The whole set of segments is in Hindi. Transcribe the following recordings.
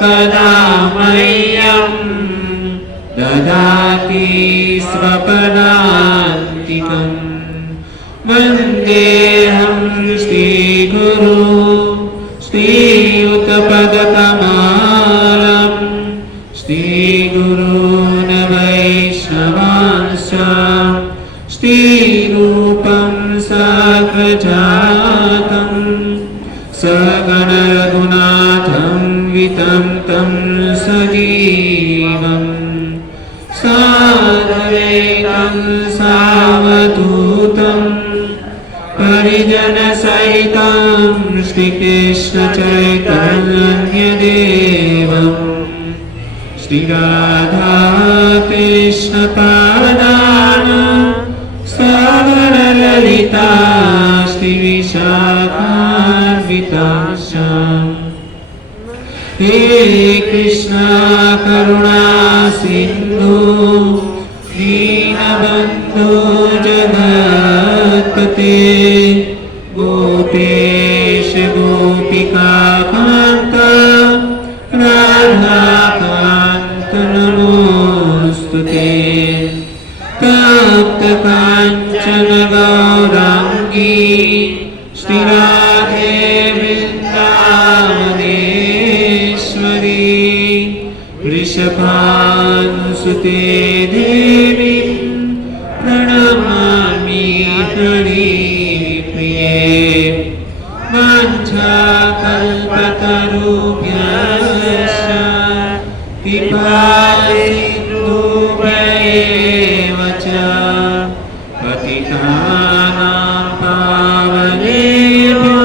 कदा मह्यं ददाति स्वपदान्तिकम् वन्देऽहं श्रीगुरु श्रीयुतपदकमालम् श्रीगुरून् वैष्णवांश्च श्रीरूपं साग्रजातं सगणरघुनाथं वितं तं सजीवम् साद्वैतं सावधूतं परिजनसहितं श्रीकृष्णचैतन्यदेवम् श्रीराधाकृष्णपादान् सगणललिता श्रीविशाखान्वितांश्च हे कृष्णा करुणा सिन्धु दीनबन्धो जगत्पते गोपेश गोपिकान्त राधाकान्त नमोऽस्तुते तप्त काञ्चन गौराङ्गी श्रीराधे वृन्दावनेश्वरी वृषभानुसुते देवी प्रणमामि हरिप्रिये वाञ्छाकल्पतरुभ्यश्च कृपासिन्धुभ्येव च पतितानां पावनेभ्यो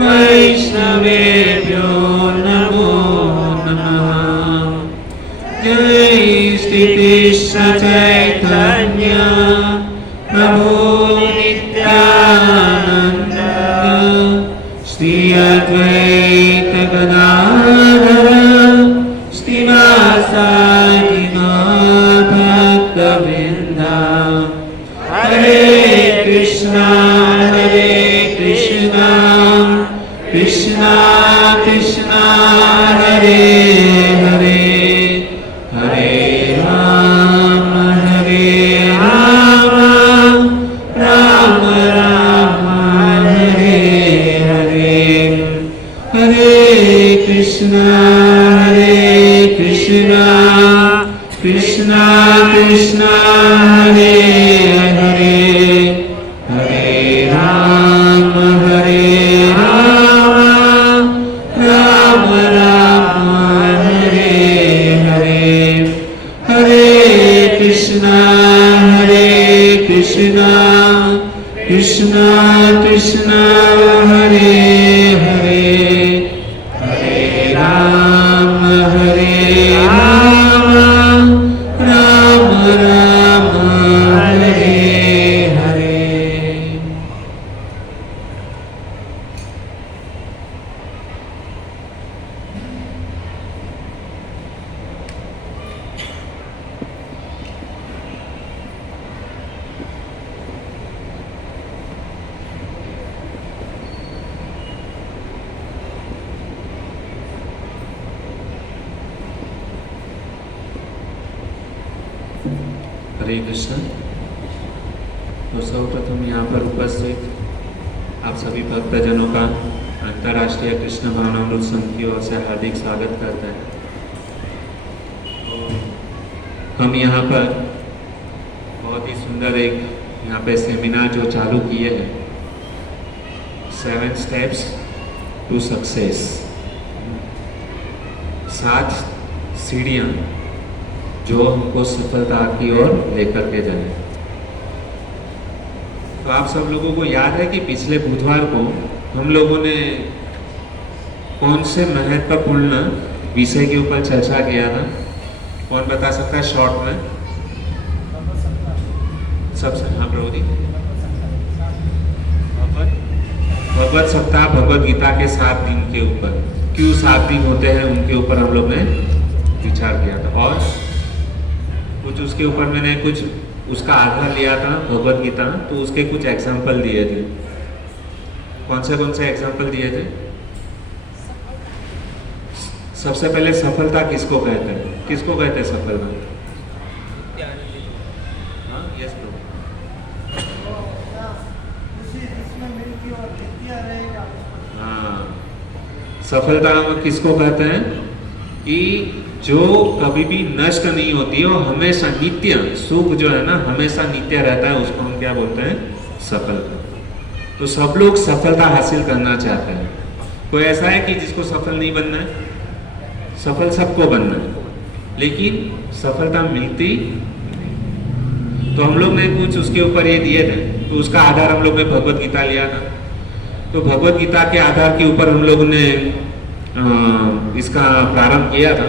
वैष्णवेभ्यो नमो नमः। जय श्रीकृष्ण चैतन्य प्रभु नित्यानन्द श्री अद्वैत गदाधर श्रीवासादि भक्तवृन्द हरे कृष्णा कृष्णा कृष्णा हरे हरे हरे राम राम राम हरे हरे हरे कृष्णा कृष्णा कृष्णा हरे हरे हरे राम राम राम हरे हरे हरे कृष्णा कृष्णा कृष्णा हरे हरे हरे राम राम राम हरे हरे। हरे कृष्ण। तो सर्वप्रथम यहाँ पर उपस्थित आप सभी भक्तजनों का अंतर्राष्ट्रीय कृष्ण भावनामृत संघ की ओर से हार्दिक स्वागत करते हैं। हम यहाँ पर बहुत ही सुंदर एक यहाँ पे सेमिनार जो चालू किए हैं, 7 स्टेप्स टू सक्सेस, 7 सीढ़ियाँ जो हमको सफलता की ओर लेकर के जाए। तो आप सब लोगों को याद है कि पिछले बुधवार को हम लोगों ने कौन से महत्वपूर्ण विषय के ऊपर चर्चा किया था? कौन बता सकता है शॉर्ट में? सबसे हाँ प्रभु जी, भगवत सप्ताह भगवत गीता के 7 दिन के ऊपर, क्यों 7 दिन होते हैं उनके ऊपर हम लोग ने विचार किया था। और कुछ उसके ऊपर मैंने कुछ उसका आधार लिया था भगवत गीता, तो उसके कुछ एग्जाम्पल दिए थे। कौन से एग्जाम्पल दिए थे? सबसे पहले सफलता किसको कहते हैं? किसको कहते हैं सफलता? Yes bro. हाँ, सफलता किसको कहते हैं कि जो कभी भी नष्ट नहीं होती है और हमेशा नित्य सुख जो है ना हमेशा नित्य रहता है, उसको हम क्या बोलते हैं? सफलता। तो सब लोग सफलता हासिल करना चाहते हैं। कोई ऐसा है कि जिसको सफल नहीं बनना है? सफल सबको बनना है, लेकिन सफलता मिलती। तो हम लोग ने कुछ उसके ऊपर ये दिए थे, तो उसका आधार हम लोग ने भगवत गीता लिया था। तो भगवत गीता के आधार के ऊपर हम लोग ने इसका प्रारंभ किया था।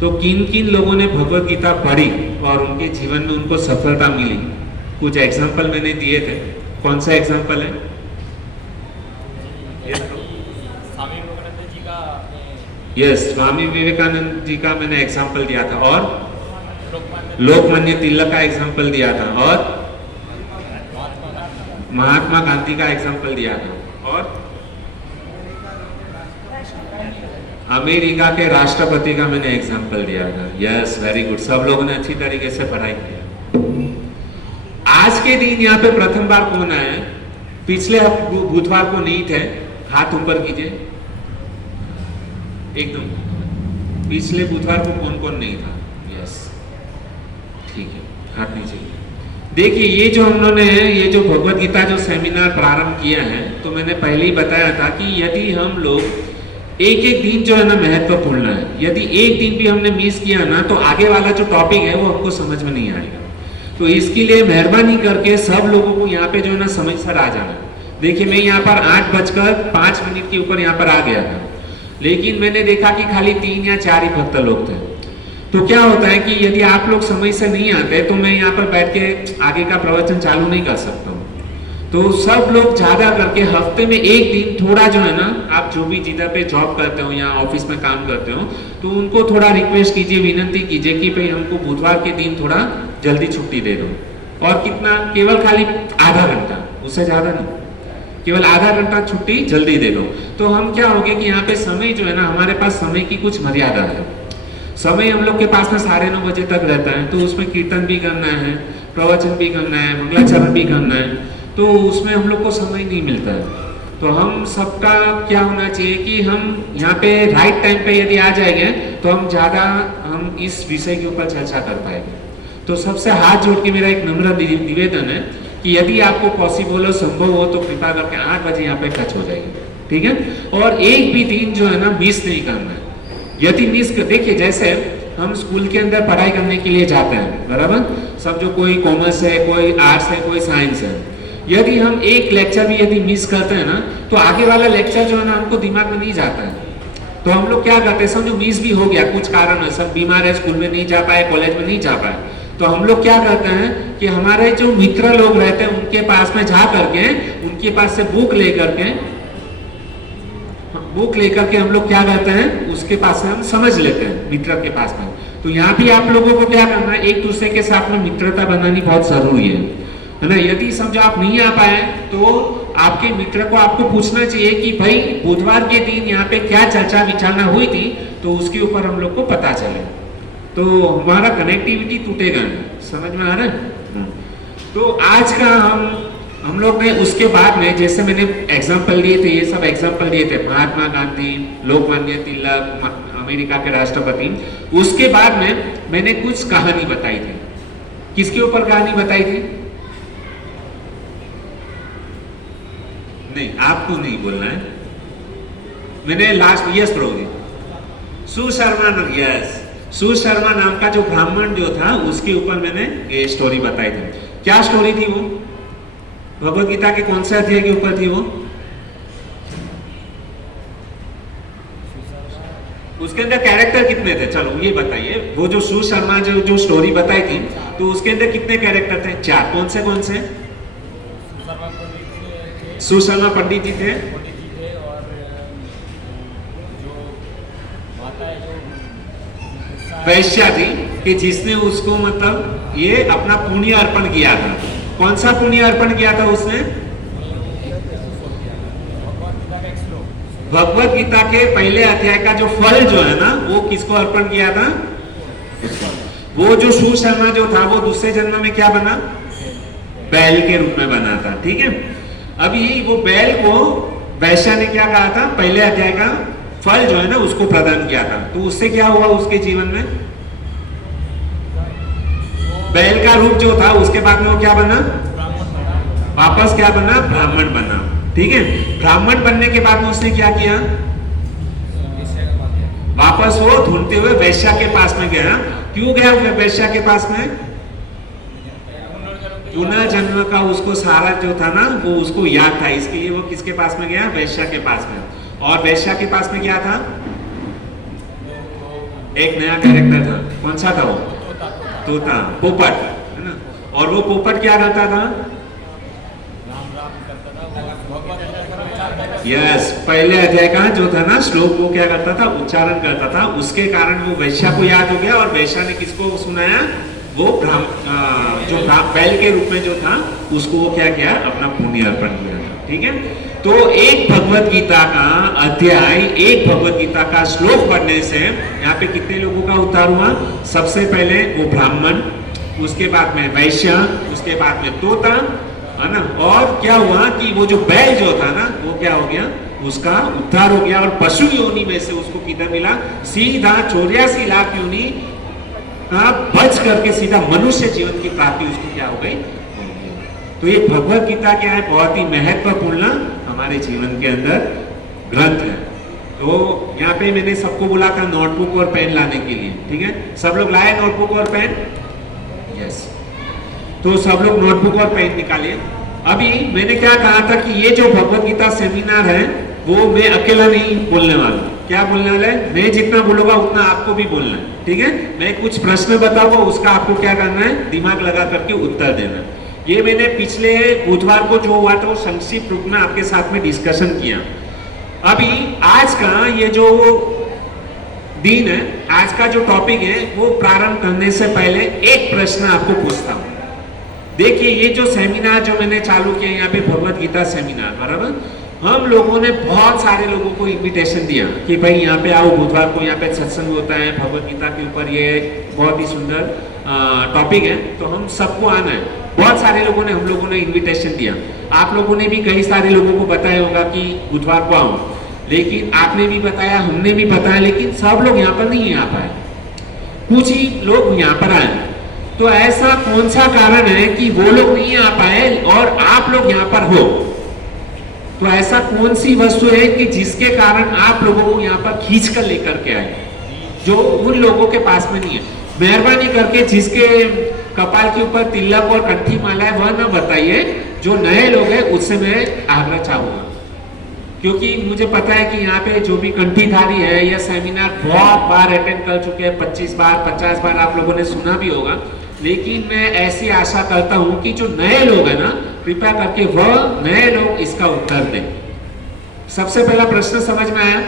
तो किन किन लोगों ने भगवत गीता पढ़ी और उनके जीवन में उनको सफलता मिली, कुछ एग्जाम्पल मैंने दिए थे। कौन सा एग्जाम्पल है? यस, स्वामी विवेकानंद जी का मैंने एग्जाम्पल दिया था, और लोकमान्य तिलक का एग्जाम्पल दिया था, और महात्मा गांधी का एग्जाम्पल दिया था, और अमेरिका के राष्ट्रपति का मैंने एग्जाम्पल दिया था। यस, वेरी गुड, सब लोगों ने अच्छी तरीके से पढ़ाई किया। आज के दिन यहाँ पे प्रथम बार कौन आया है? पिछले बुधवार को नहीं थे, हाथ ऊपर कीजिए एकदम। पिछले बुधवार को कौन कौन नहीं था? यस, ठीक है, हाथ नीचे। देखिए, ये जो हम लोगों ने ये जो भगवत गीता जो सेमिनार प्रारंभ किया है, तो मैंने पहले ही बताया था कि यदि हम लोग एक एक दिन जो है ना महत्वपूर्ण है, यदि एक दिन भी हमने मिस किया ना तो आगे वाला जो टॉपिक है वो हमको समझ में नहीं आएगा। तो इसके लिए मेहरबानी करके सब लोगों को यहाँ पे जो है ना समय सर आ जाना। देखिए, मैं यहाँ पर 8:05 के ऊपर यहाँ पर आ गया था, लेकिन मैंने देखा कि खाली 3 या 4 ही भक्त लोग थे। तो क्या होता है कि यदि आप लोग समय से नहीं आते तो मैं यहाँ पर बैठ के आगे का प्रवचन चालू नहीं कर सकता हूँ। तो सब लोग ज्यादा करके हफ्ते में एक दिन थोड़ा जो है ना, आप जो भी जिधर पे जॉब करते हो या ऑफिस में काम करते हो, तो उनको थोड़ा रिक्वेस्ट कीजिए, विनती कीजिए कि भाई हमको बुधवार के दिन थोड़ा जल्दी छुट्टी दे दो। और कितना? केवल खाली आधा घंटा, उससे ज्यादा नहीं, केवल आधा घंटा छुट्टी जल्दी दे दो। तो हम क्या होंगे कि यहाँ पे समय जो है ना, हमारे पास समय की कुछ मर्यादा है। समय हम लोग के पास में 9:30 बजे तक रहता है, तो उसमें कीर्तन भी करना है, प्रवचन भी करना है, मंगलाचरण भी करना है, तो उसमें हम लोग को समय नहीं मिलता है। तो हम सबका क्या होना चाहिए कि हम यहाँ पे राइट टाइम पे यदि आ जाएंगे तो हम ज़्यादा हम इस विषय के ऊपर चर्चा कर पाएंगे। तो सबसे हाथ जोड़ के मेरा एक नम्र निवेदन है कि यदि आपको पॉसिबल हो, संभव हो, तो कृपा करके 8 बजे यहाँ पे टच हो जाएगी, ठीक है? और एक भी दिन जो है ना मिस नहीं करना है। यदि मिस कर, देखिए जैसे हम स्कूल के अंदर पढ़ाई करने के लिए जाते हैं, बराबर, सब जो कोई कॉमर्स है, कोई आर्ट्स है, कोई साइंस है, यदि हम एक लेक्चर भी यदि मिस करते हैं ना तो आगे वाला लेक्चर जो है ना हमको दिमाग में नहीं जाता है। तो हम लोग क्या करते हैं, समझो मिस भी हो गया, कुछ कारण है, सब बीमार है, स्कूल में नहीं जा पाए, कॉलेज में नहीं जा पाए, तो हम लोग क्या करते हैं कि हमारे जो मित्र लोग रहते हैं उनके पास में जा करके, उनके पास से बुक लेकर के हम लोग क्या करते हैं, उसके पास से हम समझ लेते हैं, मित्र के पास में। तो यहाँ भी आप लोगों को क्या करना है, एक दूसरे के साथ में मित्रता बनानी बहुत जरूरी है ना? यदि समझो आप नहीं आ पाए तो आपके मित्र को आपको पूछना चाहिए कि भाई बुधवार के दिन यहाँ पे क्या चर्चा विचारना हुई थी, तो उसके ऊपर हम लोग को पता चले, तो हमारा कनेक्टिविटी टूटेगा नहीं। समझ में आ रहा है? तो आज का हम लोग ने उसके बाद में, जैसे मैंने एग्जाम्पल दिए थे, ये सब एग्जाम्पल दिए थे, महात्मा गांधी, लोकमान्य तिलक, अमेरिका के राष्ट्रपति। उसके बाद में मैंने कुछ कहानी बताई थी। किसके ऊपर कहानी बताई थी? नहीं, आपको नहीं बोलना है। मैंने लास्ट, यस प्रभु, सुशर्मा नाम का जो ब्राह्मण जो था उसके ऊपर मैंने ये स्टोरी बताई थी। क्या स्टोरी थी वो? भगवत गीता के कौन से अध्याय के ऊपर थी वो? उसके अंदर कैरेक्टर कितने थे, चलो ये बताइए। वो जो सुशर्मा जो स्टोरी बताई थी, तो उसके अंदर कितने कैरेक्टर थे? 4। कौन से? सुशर्मा पंडित जी थे, और जो माता है जो वैश्या थी, कि जिसने उसको मतलब ये अपना पुण्य अर्पण किया था। कौन सा पुण्य अर्पण किया था उसने? भगवत गीता के पहले अध्याय का जो फल जो है ना, वो किसको अर्पण किया था? वो जो सुशर्मा जो था वो दूसरे जन्म में क्या बना? बैल के रूप में बना था, ठीक है। अभी वो बैल को वैश्या ने क्या कहा था, पहले अध्याय का फल जो है ना उसको प्रदान किया था, तो उससे क्या हुआ उसके जीवन में, बैल का रूप जो था उसके बाद में वो क्या बना, वापस क्या बना, ब्राह्मण बना, ठीक है। ब्राह्मण बनने के बाद में उसने क्या किया, वापस वो ढूंढते हुए वैश्या के पास में गया। क्यों गया वैश्या के पास में, पुनर्जन्म का उसको सारा जो था ना वो उसको याद था, इसके लिए वो किसके पास में गया, वैश्या के पास में। और वैश्या के पास में क्या था, एक नया कैरेक्टर था, कौन सा था वो, तोता, पोपट, है ना। और वो पोपट क्या करता था, यस, पहले अध्याय का जो था ना श्लोक वो क्या करता था, उच्चारण करता था, उसके कारण वो वैश्या को याद हो गया। और वैश्या ने किसको सुनाया, वो जो बैल के रूप में जो था उसको वो क्या किया, अपना पुण्य अर्पण किया, ठीक है। तो एक भगवत गीता का अध्याय, एक भगवत गीता का श्लोक पढ़ने से यहाँ पे कितने लोगों का उद्धार हुआ, सबसे पहले वो ब्राह्मण, उसके बाद में वैश्य, उसके बाद में तोता, है ना। और क्या हुआ कि वो जो बैल जो था ना वो क्या हो गया, उसका उद्धार हो गया। और पशु योनि में से उसको किधर मिला, सीधा 84 लाख योनि बच करके सीधा मनुष्य जीवन की प्राप्ति उसको क्या हो गई। तो ये भगवत गीता क्या है, बहुत ही महत्वपूर्ण हमारे जीवन के अंदर ग्रंथ है। तो यहाँ पे मैंने सबको बोला था नोटबुक और पेन लाने के लिए, ठीक है। सब लोग लाए नोटबुक और पेन, यस। तो सब लोग नोटबुक और पेन निकालिए। अभी मैंने क्या कहा था कि ये जो भगवत गीता सेमिनार है वो मैं अकेला नहीं बोलने वाला, क्या बोलने वाला है, मैं जितना बोलूंगा उतना आपको भी बोलना है, ठीक है। मैं कुछ प्रश्न बताऊंगा, उसका आपको क्या करना है, दिमाग लगा करके उत्तर देना। ये मैंने पिछले बुधवार को जो हुआ था वो संक्षिप्त रूप में आपके साथ में डिस्कशन किया। अभी आज का ये जो दिन है, आज का जो टॉपिक है वो प्रारंभ करने से पहले एक प्रश्न आपको पूछता हूं। देखिए ये जो सेमिनार जो मैंने चालू किया यहाँ पे भगवत गीता सेमिनार, बराबर, हम लोगों ने बहुत सारे लोगों को इनविटेशन दिया कि भाई यहाँ पे आओ, बुधवार को यहाँ पे सत्संग होता है भगवत गीता के ऊपर, ये बहुत ही सुंदर टॉपिक है, तो हम सबको आना है। बहुत सारे लोगों ने, हम लोगों ने इन्विटेशन दिया। आप लोगों ने भी कई सारे लोगों को बताया होगा कि बुधवार को आओ, लेकिन आपने भी बताया, हमने भी बताया, लेकिन सब लोग यहाँ पर नहीं आ पाए, कुछ ही लोग यहाँ पर आए। तो ऐसा कौन सा कारण है कि वो लोग नहीं आ पाए और आप लोग यहाँ पर हो, तो ऐसा कौन सी वस्तु है कि जिसके कारण आप लोगों को यहाँ पर खींच कर लेकर के आए, जो उन लोगों के पास में नहीं है। मेहरबानी करके जिसके कपाल के ऊपर तिलक और कंठी माला है वह ना बताइए, जो नए लोग हैं उससे मैं आग्रह चाहूंगा, क्योंकि मुझे पता है कि यहाँ पे जो भी कंठीधारी है यह सेमिनार बहुत बार अटेंड कर चुके हैं, 25 बार 50 बार आप लोगों ने सुना भी होगा, लेकिन मैं ऐसी आशा करता हूं कि जो नए लोग हैं ना, कृपया करके वह नए लोग इसका उत्तर दें। सबसे पहला प्रश्न समझ में आया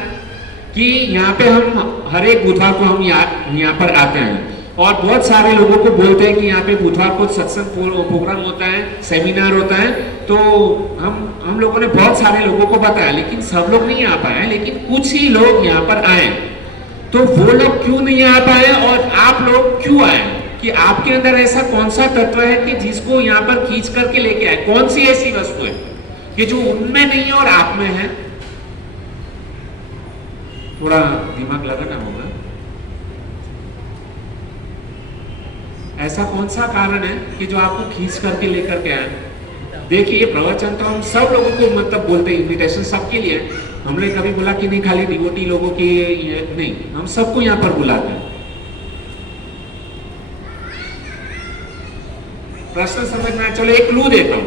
कि यहाँ पे हम हर एक बुधवार को हम यहाँ पर आते हैं और बहुत सारे लोगों को बोलते हैं कि यहाँ पे बुधवार को सत्संग प्रोग्राम होता है, सेमिनार होता है, तो हम लोगों ने बहुत सारे लोगों को बताया, लेकिन सब लोग नहीं आ पाए, लेकिन कुछ ही लोग यहाँ पर आए। तो वो लोग क्यों नहीं आ पाए और आप लोग क्यों आए, कि आपके अंदर ऐसा कौन सा तत्व है कि जिसको यहाँ पर खींच करके लेके आए, कौन सी ऐसी वस्तु है कि जो उनमें नहीं है और आप में है। थोड़ा दिमाग लगाना होगा, ऐसा कौन सा कारण है कि जो आपको खींच करके लेकर के आए। देखिए प्रवचन तो हम सब लोगों को मतलब बोलते हैं, इन्विटेशन सबके लिए, हमने कभी बोला कि नहीं खाली डिवोटी लोगों की नहीं, हम सबको यहाँ पर बुलाते हैं। प्रश्न समझ में आया, चलो एक क्लू देता हूं,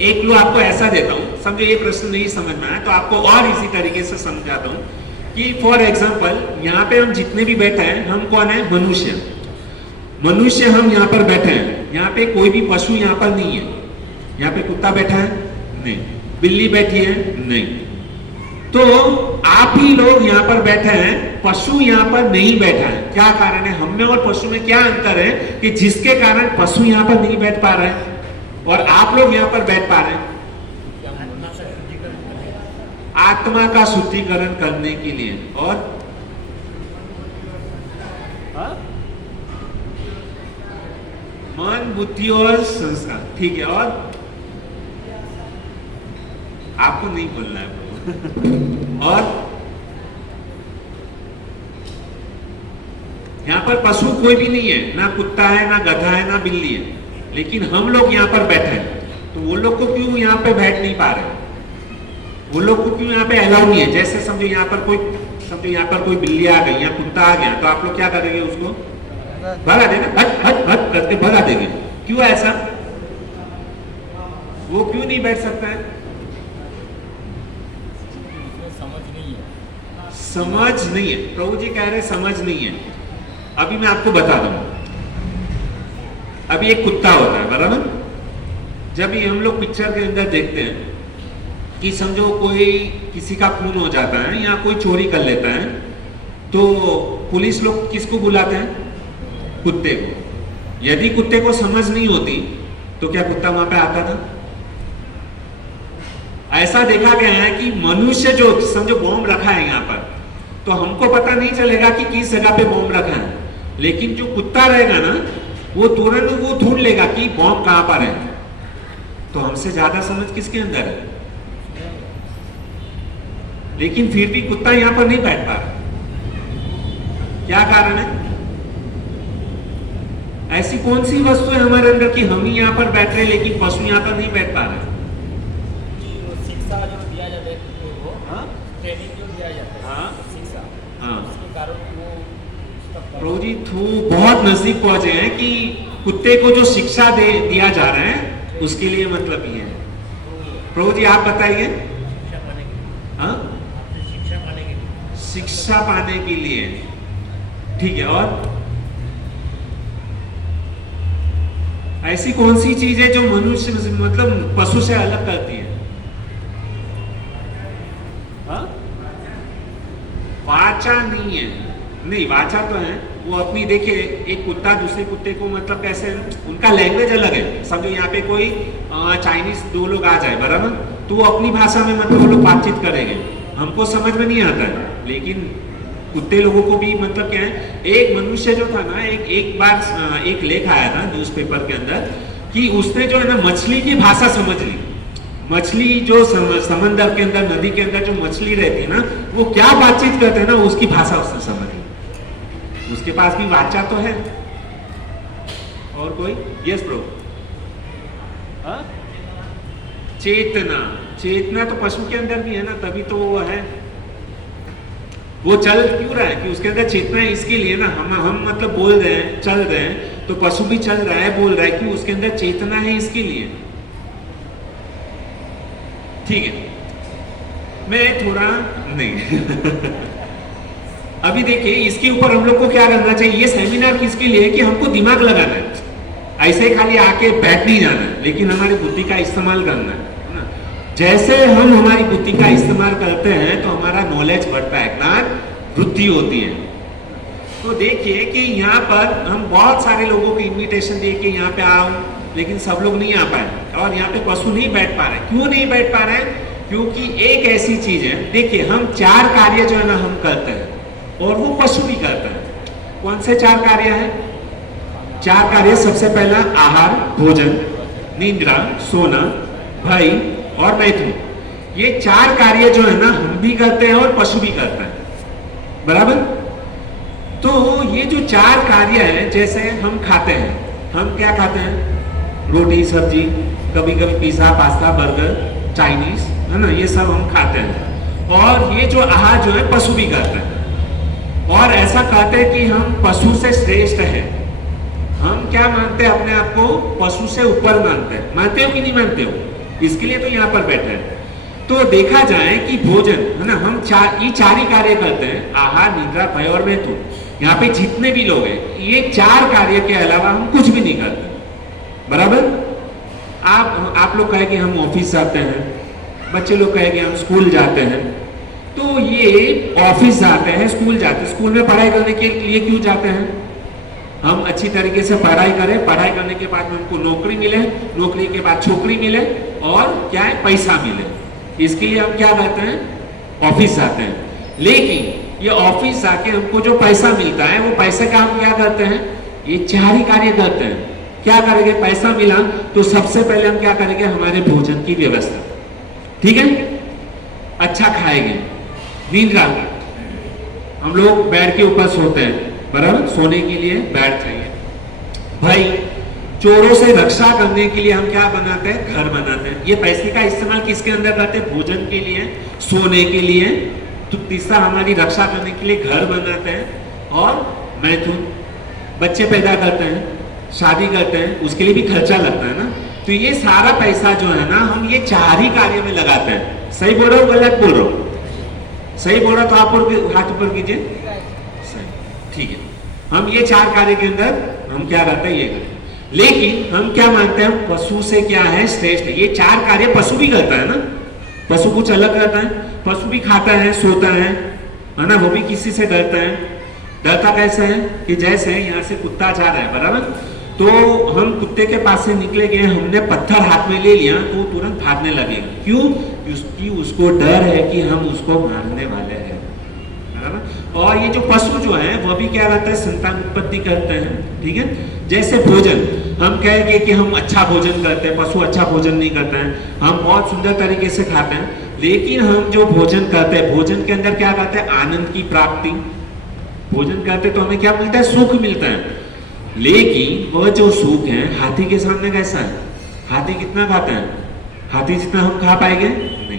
एक क्लू आपको ऐसा देता हूं, समझो ये प्रश्न नहीं समझ में आया तो आपको और इसी तरीके से समझाता हूं कि फॉर एग्जांपल यहाँ पे हम जितने भी बैठे हैं, हम कौन है, मनुष्य। मनुष्य हम यहाँ पर बैठे हैं, यहाँ पे कोई भी पशु यहाँ पर नहीं है। यहाँ पे कुत्ता बैठा है नहीं, बिल्ली बैठी है नहीं, तो आप ही लोग यहाँ पर बैठे हैं, पशु यहाँ पर नहीं बैठा है। क्या कारण है, हम में और पशु में क्या अंतर है कि जिसके कारण पशु यहाँ पर नहीं बैठ पा रहे हैं और आप लोग यहाँ पर बैठ पा रहे हैं। आत्मा का शुद्धिकरण करने के लिए। और मन, बुद्धि और संस्कार, ठीक है। और आपको नहीं बोलना है प्रभु। और यहाँ पर पशु कोई भी नहीं है, ना कुत्ता है, ना गधा है, ना बिल्ली है, लेकिन हम लोग यहाँ पर बैठे हैं। तो वो लोग को क्यों यहाँ पे बैठ नहीं पा रहे? वो लोग को क्यों यहाँ पे अलाउ नहीं है? जैसे समझो यहाँ पर कोई बिल्ली आ गई या कुत्ता आ गया, तो आप लोग क्या करेंगे? उसको भगा देंगे, हट हट हट करके भगा देंगे। क्यों ऐसा? वो क्यों नहीं बैठ सकता है? समझ नहीं है। प्रभु जी कह रहे समझ नहीं है। अभी मैं आपको बता दूं, अभी एक कुत्ता होता है, बराबर? जब ये हम लोग पिक्चर के अंदर देखते हैं कि समझो कोई किसी का खून हो जाता है या कोई चोरी कर लेता है, तो पुलिस लोग किसको बुलाते हैं? कुत्ते को। यदि कुत्ते को समझ नहीं होती तो क्या कुत्ता वहां पे आता था? ऐसा देखा गया है कि मनुष्य जो समझो बॉम्ब रखा है यहाँ पर, तो हमको पता नहीं चलेगा कि किस जगह पे बॉम्ब रखा है, लेकिन जो कुत्ता रहेगा ना, वो तुरंत वो ढूंढ लेगा कि बॉम्ब कहां पर है। तो हमसे ज्यादा समझ किसके अंदर है? लेकिन फिर भी कुत्ता यहां पर नहीं बैठ पा रहा। क्या कारण है? ऐसी कौन सी वस्तु है हमारे अंदर कि हम ही यहां पर बैठ रहे लेकिन पशु यहां पर नहीं बैठ पा रहे? शिक्षा जो दिया जाता है वो, ट्रेनिंग जो दिया जाता है, हाँ? शिक्षा, हाँ। उसके कारण वो प्रभु जी बहुत नजदीक पहुंचे हैं कि कुत्ते को जो शिक्षा दिया जा रहा है उसके लिए मतलब ये है। प्रभु जी आप बताइए। हाँ, शिक्षा पाने के लिए, ठीक है। और ऐसी कौन सी चीज है जो मनुष्य मतलब पशु से अलग करती है? हाँ? वाचा नहीं है। नहीं, वाचा तो है, वो अपनी देखिए, एक कुत्ता दूसरे कुत्ते को मतलब कैसे, उनका लैंग्वेज अलग है। समझो यहाँ पे कोई चाइनीज दो लोग आ जाए, बराबर, तो वो अपनी भाषा में मतलब वो लोग बातचीत करेंगे, हमको समझ में नहीं आता है। लेकिन कुत्ते लोगों को भी मतलब क्या है, एक मनुष्य जो था ना, एक बार एक लेख आया था न्यूज़पेपर के अंदर कि उसने जो है ना मछली की भाषा समझ ली। मछली जो समंदर के अंदर, नदी के अंदर जो मछली रहती है ना, वो क्या बातचीत करते हैं ना, उसकी भाषा उसने समझ ली। उसके पास भी वाचा तो है। और कोई? Yes bro. चेतना, चेतना तो पशु के अंदर भी है ना, तभी तो वो है। वो चल क्यों रहा है कि उसके अंदर चेतना है, इसके लिए ना हम मतलब बोल रहे हैं, चल रहे हैं, तो पशु भी चल रहा है, बोल रहा है कि उसके अंदर चेतना है, इसके लिए। ठीक है, मैं थोड़ा नहीं अभी देखिए, इसके ऊपर हम लोग को क्या करना चाहिए? ये सेमिनार किसके लिए है कि हमको दिमाग लगाना है। ऐसे ही खाली आके बैठ नहीं जाना है, लेकिन हमारी बुद्धि का इस्तेमाल करना है ना। जैसे हम हमारी बुद्धि का इस्तेमाल करते हैं तो हमारा नॉलेज बढ़ता है, ज्ञान वृद्धि होती है। तो देखिए कि यहाँ पर हम बहुत सारे लोगों को इन्विटेशन दे के यहाँ पे आओ, लेकिन सब लोग नहीं आ पाए और यहाँ पे पशु नहीं बैठ पा रहे। क्यों नहीं बैठ पा रहे? क्योंकि एक ऐसी चीज है, देखिए हम 4 कार्य जो है ना हम करते हैं और वो पशु भी करता है। कौन से 4 कार्य हैं? 4 कार्य, सबसे पहला आहार, भोजन, निद्रा, सोना, भय और मैथुन। ये 4 कार्य जो है ना हम भी करते हैं और पशु भी करता है, बराबर। तो ये जो 4 कार्य है, जैसे हम खाते हैं, हम क्या खाते हैं? रोटी सब्जी, कभी कभी पिज्जा, पास्ता, बर्गर, चाइनीज, है ना, ये सब हम खाते हैं। और ये जो आहार जो है पशु भी करता है। और ऐसा कहते हैं कि हम पशु से श्रेष्ठ हैं। हम क्या मानते हैं अपने आप को? पशु से ऊपर मानते हैं। मानते हो कि नहीं मानते हो? इसके लिए तो यहाँ पर बैठे हैं। तो देखा जाए कि भोजन, है ना, हम ये 4 ही कार्य करते हैं, आहार, निद्रा, भय और मैथुन। यहाँ पे जितने भी लोग हैं, ये 4 कार्य के अलावा हम कुछ भी नहीं करते, बराबर। आप लोग कहे कि हम ऑफिस जाते हैं, बच्चे लोग कहे कि हम स्कूल जाते हैं। तो ये ऑफिस जाते हैं, स्कूल जाते हैं, स्कूल में पढ़ाई करने के लिए क्यों जाते हैं? हम अच्छी तरीके से पढ़ाई करें, पढ़ाई करने के बाद में हमको नौकरी मिले, नौकरी के बाद छोकरी मिले और क्या है, पैसा मिले। इसके लिए हम क्या करते हैं? ऑफिस जाते हैं। लेकिन ये ऑफिस जाके हमको जो पैसा मिलता है, वो पैसे का हम क्या करते हैं? ये 4 ही कार्य करते हैं। क्या करेंगे, पैसा मिला तो सबसे पहले हम क्या करेंगे, हमारे भोजन की व्यवस्था, ठीक है, अच्छा खाएंगे, नींद आएगी। हम लोग बेड के ऊपर सोते हैं, बराबर, सोने के लिए बेड चाहिए। भाई चोरों से रक्षा करने के लिए हम क्या बनाते हैं, घर बनाते हैं। ये पैसे का इस्तेमाल किसके अंदर करते हैं, भोजन के लिए, सोने के लिए। तो तीसरा हमारी रक्षा करने के लिए घर बनाते हैं और मैथुन, बच्चे पैदा करते हैं, शादी करते हैं, उसके लिए भी खर्चा लगता है ना। तो ये सारा पैसा जो है ना, हम ये 4 ही कार्य में लगाते हैं। सही बोल रहा हूँ, गलत बोल रहा हूँ? सही बोल रहा तो आप हाथ ऊपर कीजिए। सही, ठीक है। हम ये 4 कार्य के अंदर हम क्या करते हैं, ये करते हैं। लेकिन हम क्या मानते हैं, पशु से क्या है, श्रेष्ठ है। ये 4 कार्य पशु भी करता है ना, पशु कुछ अलग करता है। पशु भी खाता है, सोता है ना, वो भी किसी से डरता है। डरता कैसे है कि जैसे यहाँ से कुत्ता जा रहा है, बराबर, तो हम कुत्ते के पास से निकले गए, हमने पत्थर हाथ में ले लिया तो तुरंत भागने लगेगा। क्यों? क्योंकि उसको डर है कि हम उसको मारने वाले हैं, बराबर। और ये जो पशु जो है वो भी क्या करता है, संतान उत्पत्ति करते हैं, ठीक है। जैसे भोजन, हम कहेंगे कि हम अच्छा भोजन करते हैं, पशु अच्छा भोजन नहीं करता है। हम बहुत सुंदर तरीके से खाते हैं, लेकिन हम जो भोजन करते हैं, भोजन के अंदर क्या करते हैं, आनंद की प्राप्ति। भोजन करते तो हमें क्या मिलता है, सुख मिलता है। लेकिन वह जो सुख है हाथी के सामने कैसा है? हाथी कितना खाता है? हाथी जितना हम खा पाएंगे नहीं।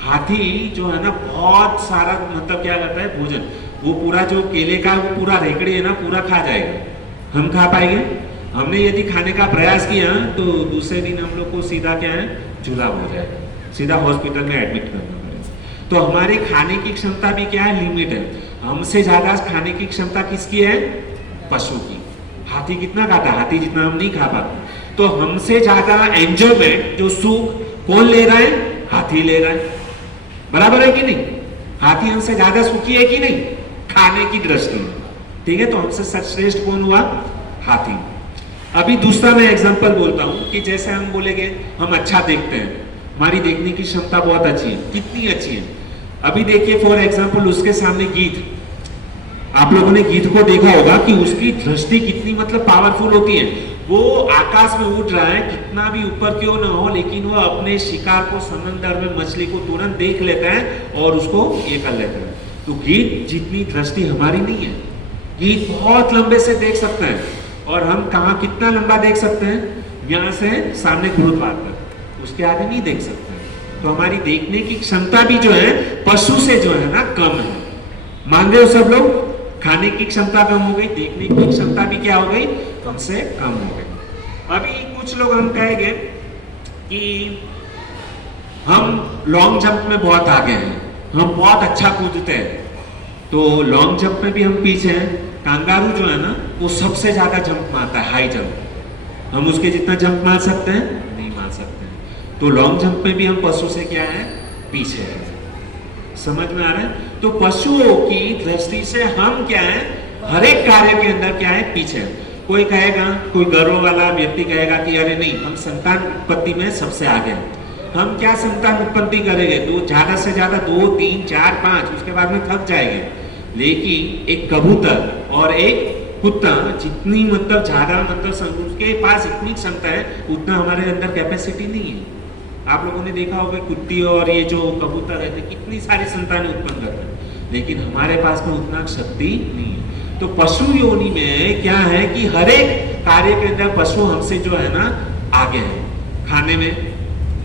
हाथी जो है ना, बहुत सारा, मतलब क्या करता है, भोजन, वो पूरा जो केले का वो पूरा रेकड़ी है ना, पूरा खा जाएगा। हम खा पाएंगे? हमने यदि खाने का प्रयास किया तो दूसरे दिन हम लोग को सीधा क्या है, जुलाब हो जाएगा, सीधा हॉस्पिटल में एडमिट करना पड़ेगा। तो हमारी खाने की क्षमता भी क्या है, लिमिट है। हमसे ज्यादा खाने की क्षमता किसकी है? पशु की। हाथी कितना खाता है? हाथी जितना हम नहीं खा पाते। तो हमसे ज्यादा एंजॉयमेंट, जो सुख, कौन ले रहा है? हाथी ले रहा है, बराबर है कि नहीं? हाथी हमसे ज्यादा सुखी है कि नहीं, खाने की दृष्टि में, ठीक है। तो हमसे सर्वश्रेष्ठ कौन हुआ? हाथी। अभी दूसरा मैं एग्जांपल बोलता हूं कि जैसे हम बोलेंगे हम अच्छा देखते हैं, हमारी देखने की क्षमता बहुत अच्छी है। कितनी अच्छी है? अभी देखिए फॉर एग्जांपल, उसके सामने गीध, आप लोगों ने गीध को देखा होगा कि उसकी दृष्टि कितनी मतलब पावरफुल होती है। वो आकाश में उड़ रहा है, कितना भी ऊपर क्यों ना हो, लेकिन वो अपने शिकार को, समंदर में मछली को तुरंत देख लेता है और उसको ये कर लेता है। तो गीध जितनी दृष्टि हमारी नहीं है। गीध बहुत लंबे से देख सकते हैं, और हम कहाँ कितना लंबा देख सकते हैं? यहाँ से सामने गुरुद्वार पार कर, उसके आगे नहीं देख सकते। तो हमारी देखने की क्षमता भी जो है पशु से जो है ना कम है। मान रहे हो सब लोग? खाने की क्षमता कम हो गई, देखने की क्षमता भी क्या हो गई, हमसे कम हो गई। अभी कुछ लोग हम कहेंगे कि हम लॉन्ग जंप में बहुत आगे हैं, हम बहुत अच्छा कूदते हैं। तो लॉन्ग जंप में भी हम पीछे हैं। कांगारू जो है ना, वो सबसे ज्यादा जंप मारता है, हाई जंप। हम उसके जितना जंप मार सकते हैं? नहीं मार सकते हैं। तो लॉन्ग जंप में भी हम पशु से क्या है, पीछे हैं। समझ में आ रहा है? तो पशुओं की दृष्टि से हम क्या है, हर एक कार्य के अंदर क्या है, पीछे है। कोई कहेगा, कोई गर्व वाला व्यक्ति कहेगा कि अरे नहीं, हम संतान उत्पत्ति में सबसे आगे हैं। हम क्या संतान उत्पत्ति करेंगे, तो ज्यादा से ज्यादा 2, 3, 4, 5, उसके बाद में थक जाएंगे। लेकिन एक कबूतर और एक कुत्ता जितनी मतलब ज्यादा मतलब उसके पास इतनी क्षमता है, उतना हमारे अंदर कैपेसिटी नहीं है। आप लोगों ने देखा होगा कुत्ती और ये जो कबूतर है, कितनी सारी संतानें उत्पन्न करते हैं, लेकिन हमारे पास में उतना शक्ति नहीं है। तो पशु योनि में क्या है कि हर एक कार्य के अंदर पशु हमसे जो है ना आगे है। खाने में,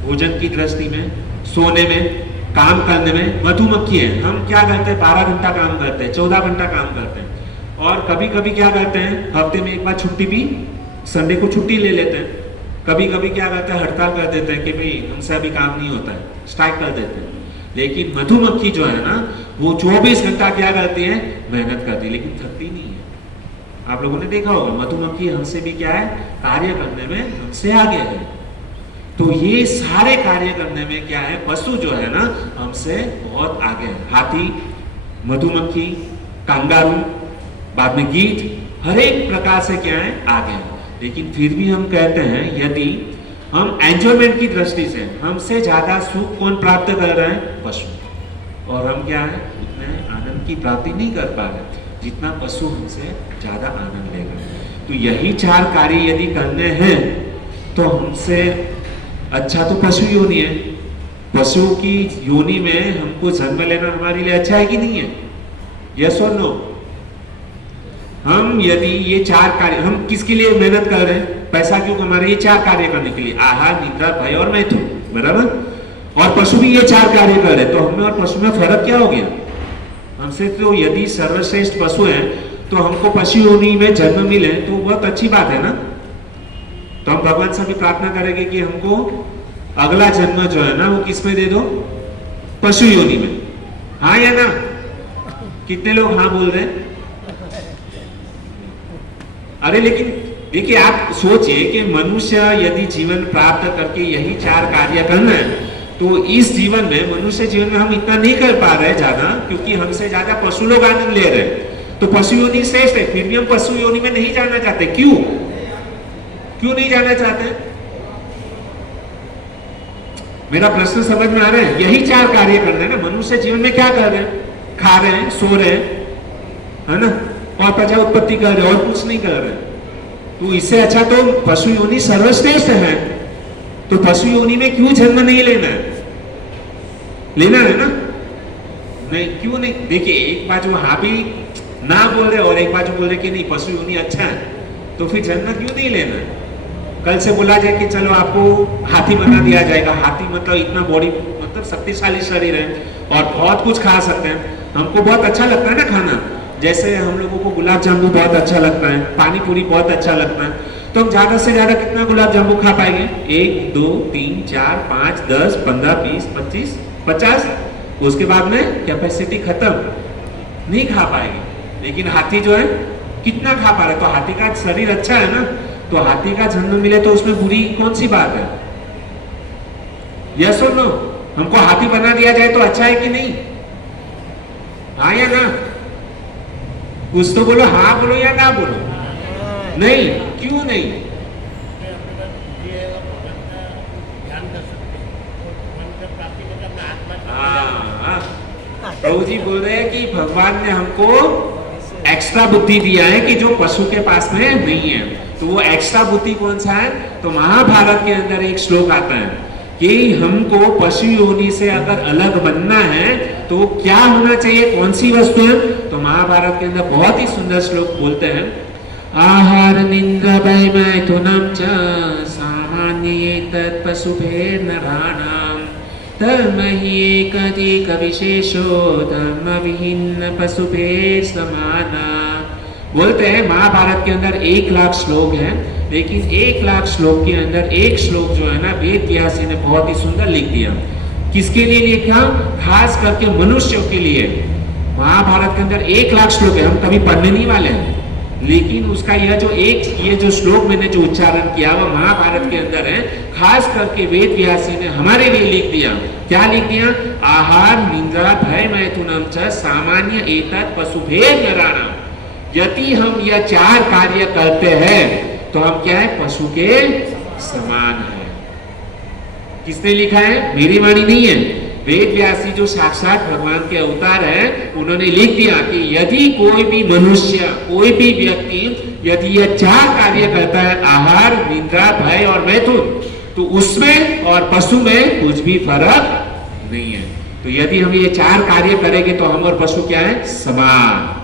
भोजन की दृष्टि में, सोने में, काम करने में। मधुमक्खी है, हम क्या करते हैं, 12 घंटा काम करते हैं, 14 घंटा काम करते हैं। और कभी कभी क्या करते हैं, हफ्ते में एक बार छुट्टी भी, संडे को छुट्टी ले लेते हैं। कभी कभी क्या करते हैं, हड़ताल कर देते हैं कि भाई हमसे अभी काम नहीं होता है, स्ट्राइक कर देते हैं। लेकिन मधुमक्खी जो है ना, वो 24 घंटा क्या करती है, मेहनत करती है, लेकिन थकती नहीं है। आप लोगों ने देखा होगा, मधुमक्खी हमसे भी क्या है, कार्य करने में हमसे आगे है। तो ये सारे कार्य करने में क्या है, पशु जो है ना हमसे बहुत आगे है। हाथी, मधुमक्खी, कांगारू, बाद में गीध, हर एक प्रकार से क्या है, आगे है। लेकिन फिर भी हम कहते हैं, यदि हम एंजॉयमेंट की दृष्टि से हमसे ज्यादा सुख कौन प्राप्त कर रहे हैं, पशु। और हम क्या है, उतने आनंद की प्राप्ति नहीं कर पा रहे जितना पशु हमसे ज्यादा आनंद लेगा। तो यही 4 कार्य यदि करने हैं तो हमसे अच्छा तो पशु योनि है। पशु की योनि में हमको जन्म लेना हमारे लिए अच्छा है कि नहीं है? यस और नो? हम यदि ये 4 कार्य, हम किसके लिए मेहनत कर रहे हैं? पैसा क्यों कमा रहे हैं? ये 4 कार्य करने के लिए, आहार, निद्रा, भय और मैथुन, बराबर। और पशु भी ये 4 कार्य कर रहे हैं, तो हमें और पशु में फर्क क्या हो गया? हमसे तो यदि सर्वश्रेष्ठ पशु है तो हमको पशु योनि में जन्म मिले तो बहुत अच्छी बात है ना। तो हम भगवान से भी प्रार्थना करेंगे कि हमको अगला जन्म जो है ना वो किस में दे दो? पशु योनि में। हाँ या ना? कितने लोग हाँ बोल रहे हैं? अरे लेकिन देखिए, आप सोचिए कि मनुष्य यदि जीवन प्राप्त करके यही 4 कार्य करना है तो इस जीवन में, मनुष्य जीवन में हम इतना नहीं कर पा रहे ज्यादा, क्योंकि हमसे ज्यादा पशु लोग आनंद ले रहे हैं। तो पशु योनि श्रेष्ठ है, फिर भी हम पशु योनि में नहीं जाना चाहते। क्यों? क्यों नहीं जाना चाहते? मेरा प्रश्न समझ में आ रहा है? यही 4 कार्य करना है ना। मनुष्य जीवन में क्या कर रहे हैं? खा रहे हैं, सो रहे हैं, है ना, और प्रजा उत्पत्ति कर रहे हैं, और कुछ नहीं कर रहे हैं। तो इससे अच्छा तो पशु योनि सर्वश्रेष्ठ है। तो पशु योनि में क्यों जन्म नहीं लेना है? लेना है ना? नहीं, क्यों नहीं? देखिए, एक बार जो हाँ भी ना बोल रहे और एक बार जो बोल रहे कि नहीं पशु योनि अच्छा है, तो फिर जन्म क्यों नहीं लेना है? कल से बोला जाए कि चलो आपको हाथी बना दिया जाएगा। हाथी मतलब इतना बॉडी, मतलब शक्तिशाली शरीर है और बहुत कुछ खा सकते हैं। हमको बहुत अच्छा लगता है ना खाना, जैसे हम लोगों को गुलाब जामुन बहुत अच्छा लगता है, पानी पूरी बहुत अच्छा लगता है। तो हम ज्यादा से ज्यादा कितना गुलाब जामुन खा पाएंगे? 1 2 3 4 5 10 15 20 25 50। उसके बाद में कैपेसिटी खत्म, नहीं खा पाएंगे। लेकिन हाथी जो है कितना खा पा रहा है? तो हाथी का शरीर अच्छा है ना, तो हाथी का जन्म मिले तो उसमें बुरी कौन सी बात है? यस और नो? हमको हाथी बना दिया जाए तो अच्छा है कि नहीं? हाँ या ना? कुछ तो बोलो, हाँ बोलो या ना बोलो। नहीं, क्यों नहीं? प्रभु जी बोल रहे हैं कि भगवान ने हमको एक्स्ट्रा बुद्धि दिया है कि जो पशु के पास में नहीं है। तो वो एक्स्ट्रा बुद्धि कौन सा है? तो महाभारत के अंदर एक श्लोक आता है कि हमको पशु योनि से अगर अलग बनना है तो क्या होना चाहिए, कौन सी वस्तु है? तो महाभारत के अंदर बहुत ही सुंदर श्लोक बोलते हैं, आहार निंद्रा भय मैथुनम च सामान्येतत् पशुभेर्नराणां धर्म हि एकधिक विशेषो धर्म विहीन पशुभेर समाना। बोलते हैं महाभारत के अंदर 1,00,000 श्लोक हैं, लेकिन 1,00,000 श्लोक के अंदर एक श्लोक जो है ना, वेद व्यासी ने बहुत ही सुंदर लिख दिया। किसके लिए लिखा? खास करके मनुष्यों के लिए। महाभारत के अंदर 1,00,000 श्लोक है, हम कभी पढ़ने नहीं वाले हैं, लेकिन उसका ये जो श्लोक मैंने जो उच्चारण किया वह महाभारत के अंदर है। खास करके वेद व्यासी ने हमारे लिए लिख दिया। क्या लिख दिया? आहार निंद्रा भय मैथुनम च सामान्य एतत् पशुभेर नराणाम। यदि हम यह 4 कार्य करते हैं तो हम क्या है? पशु के समान है। किसने लिखा है? मेरी वाणी नहीं है, वेद व्यासी जो साक्षात भगवान के अवतार है उन्होंने लिख दिया कि यदि कोई भी मनुष्य, कोई भी व्यक्ति यदि यह 4 कार्य करता है, आहार निद्रा भय और मैथुन, तो उसमें और पशु में कुछ भी फर्क नहीं है। तो यदि हम ये 4 कार्य करेंगे तो हम और पशु क्या है? समान।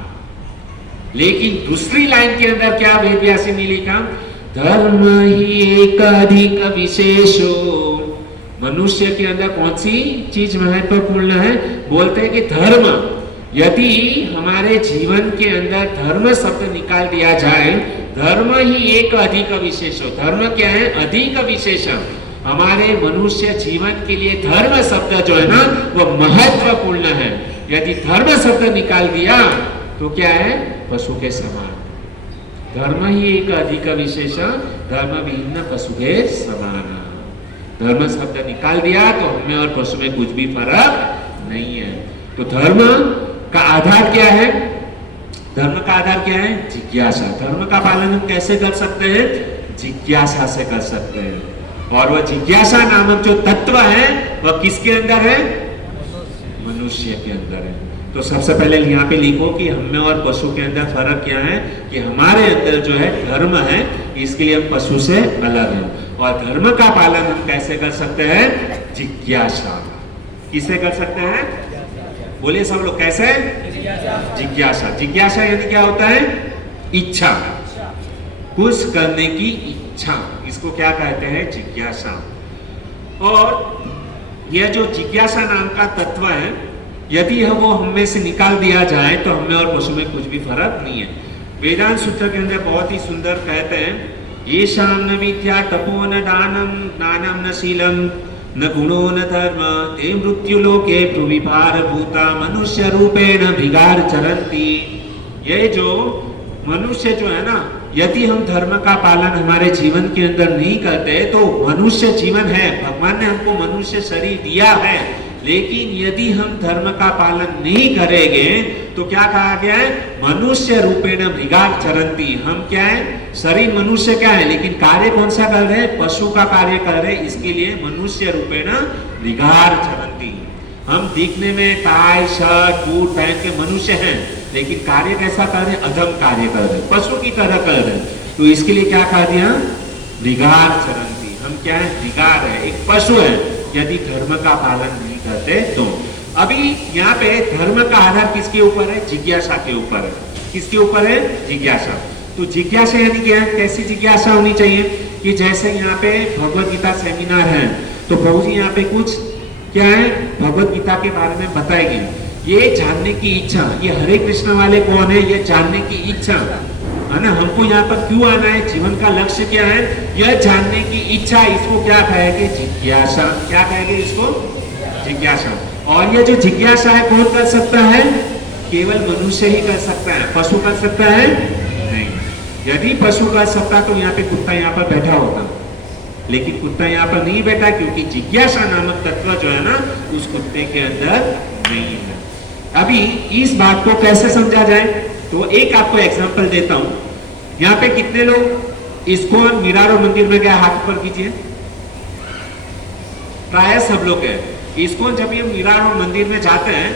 लेकिन दूसरी लाइन के अंदर क्या वेद व्यासी ने लिखा? धर्म ही एकाधिक विशेषो। मनुष्य के अंदर कौन सी चीज महत्वपूर्ण है? बोलते हैं कि धर्म। यदि हमारे जीवन के अंदर धर्म शब्द निकाल दिया जाए, धर्म ही एक अधिक विशेषो। धर्म क्या है? अधिक विशेष। हमारे मनुष्य जीवन के लिए धर्म शब्द जो है ना वो महत्वपूर्ण है। यदि धर्म शब्द निकाल दिया तो क्या है? पशु के समान। धर्म ही एक अधिक विशेष धर्म विहीन पशु के समान। धर्म शब्द निकाल दिया तो हमें और पशु में कुछ भी फर्क नहीं है। तो धर्म का आधार क्या है? धर्म का आधार क्या है? जिज्ञासा। धर्म का पालन हम कैसे कर सकते हैं? जिज्ञासा से कर सकते हैं। और वह जिज्ञासा नामक जो तत्व है वह किसके अंदर है? मनुष्य के अंदर है। तो सबसे पहले यहाँ पे लिखो कि हम में और पशु के अंदर फर्क क्या है, कि हमारे अंदर जो है धर्म है, इसके लिए हम पशु से अलग हैं। और धर्म का पालन हम कैसे कर सकते हैं? जिज्ञासा। किसे कर सकते हैं? बोलिए सब लोग, कैसे? जिज्ञासा। जिज्ञासा यानी क्या होता है? इच्छा, कुछ करने की इच्छा, इसको क्या कहते हैं? जिज्ञासा। और यह जो जिज्ञासा नाम का तत्व है, यदि वो हम में से निकाल दिया जाए तो हमें और पशु में कुछ भी फर्क नहीं है। वेदांत सूत्र के अंदर बहुत ही सुंदर कहते हैं, ये शाम न विद्या तपो न दानम ज्ञानम न शीलम न गुणो न धर्म ते मृत्यु लोके भ्रुविभार भूता मनुष्य रूपेण भृगार चरंती। ये जो मनुष्य जो है ना, यदि हम धर्म का पालन हमारे जीवन के अंदर नहीं करते तो मनुष्य जीवन है, भगवान ने हमको मनुष्य शरीर दिया है, लेकिन यदि हम धर्म का पालन नहीं करेंगे तो क्या कहा गया है? मनुष्य रूपेण मृगार चरंती। हम क्या है? शरीर मनुष्य क्या है, लेकिन कार्य कौन सा कर रहे हैं? पशु का कार्य कर रहे हैं। इसके लिए मनुष्य रूपेण मृगार चरंती। हम दिखने में टाई शर्ट बूट पहन के मनुष्य हैं, लेकिन कार्य कैसा कर रहे हैं? अधम कार्य कर रहे हैं, पशु की तरह कर रहे हैं। तो इसके लिए क्या कहा दिया? मृगार चरंती। हम क्या है? मृगार है, एक पशु है, यदि धर्म का पालन नहीं करते तो। अभी यहाँ पे धर्म का आधार किसके ऊपर है? जिज्ञासा के ऊपर है। किसके ऊपर है? जिज्ञासा। तो जिज्ञासा यानी क्या है? कैसी जिज्ञासा होनी चाहिए? कि जैसे यहाँ पे भगवत गीता सेमिनार है, तो प्रभु जी यहाँ पे कुछ क्या है? भगवत गीता के बारे में बताएगी। ये जानने की इच्छा, ये हरे कृष्ण वाले कौन है? ये जानने की इच्छा है ना। हमको यहाँ पर क्यों आना है? जीवन का लक्ष्य क्या है? यह जानने की इच्छा। इसको क्या कहेंगे? जिज्ञासा। क्या कहेंगे इसको? जिज्ञासा। और ये जो जिज्ञासा है कौन कर सकता है? केवल मनुष्य ही कर सकता है, पशु कर सकता है नहीं। यदि पशु कर सकता तो यहाँ पे कुत्ता यहाँ पर बैठा होता, लेकिन कुत्ता यहाँ पर नहीं बैठा, क्योंकि जिज्ञासा नामक तत्व जो है ना, उस कुत्ते के अंदर नहीं है। अभी इस बात को कैसे समझा जाए? तो एक आपको एग्जांपल देता हूं। यहाँ पे कितने लोग इस्कॉन मीरारो मंदिर में गए? हाथ ऊपर कीजिए। प्राय सब लोग है। इस्कॉन जब ये मीरारो मंदिर में जाते हैं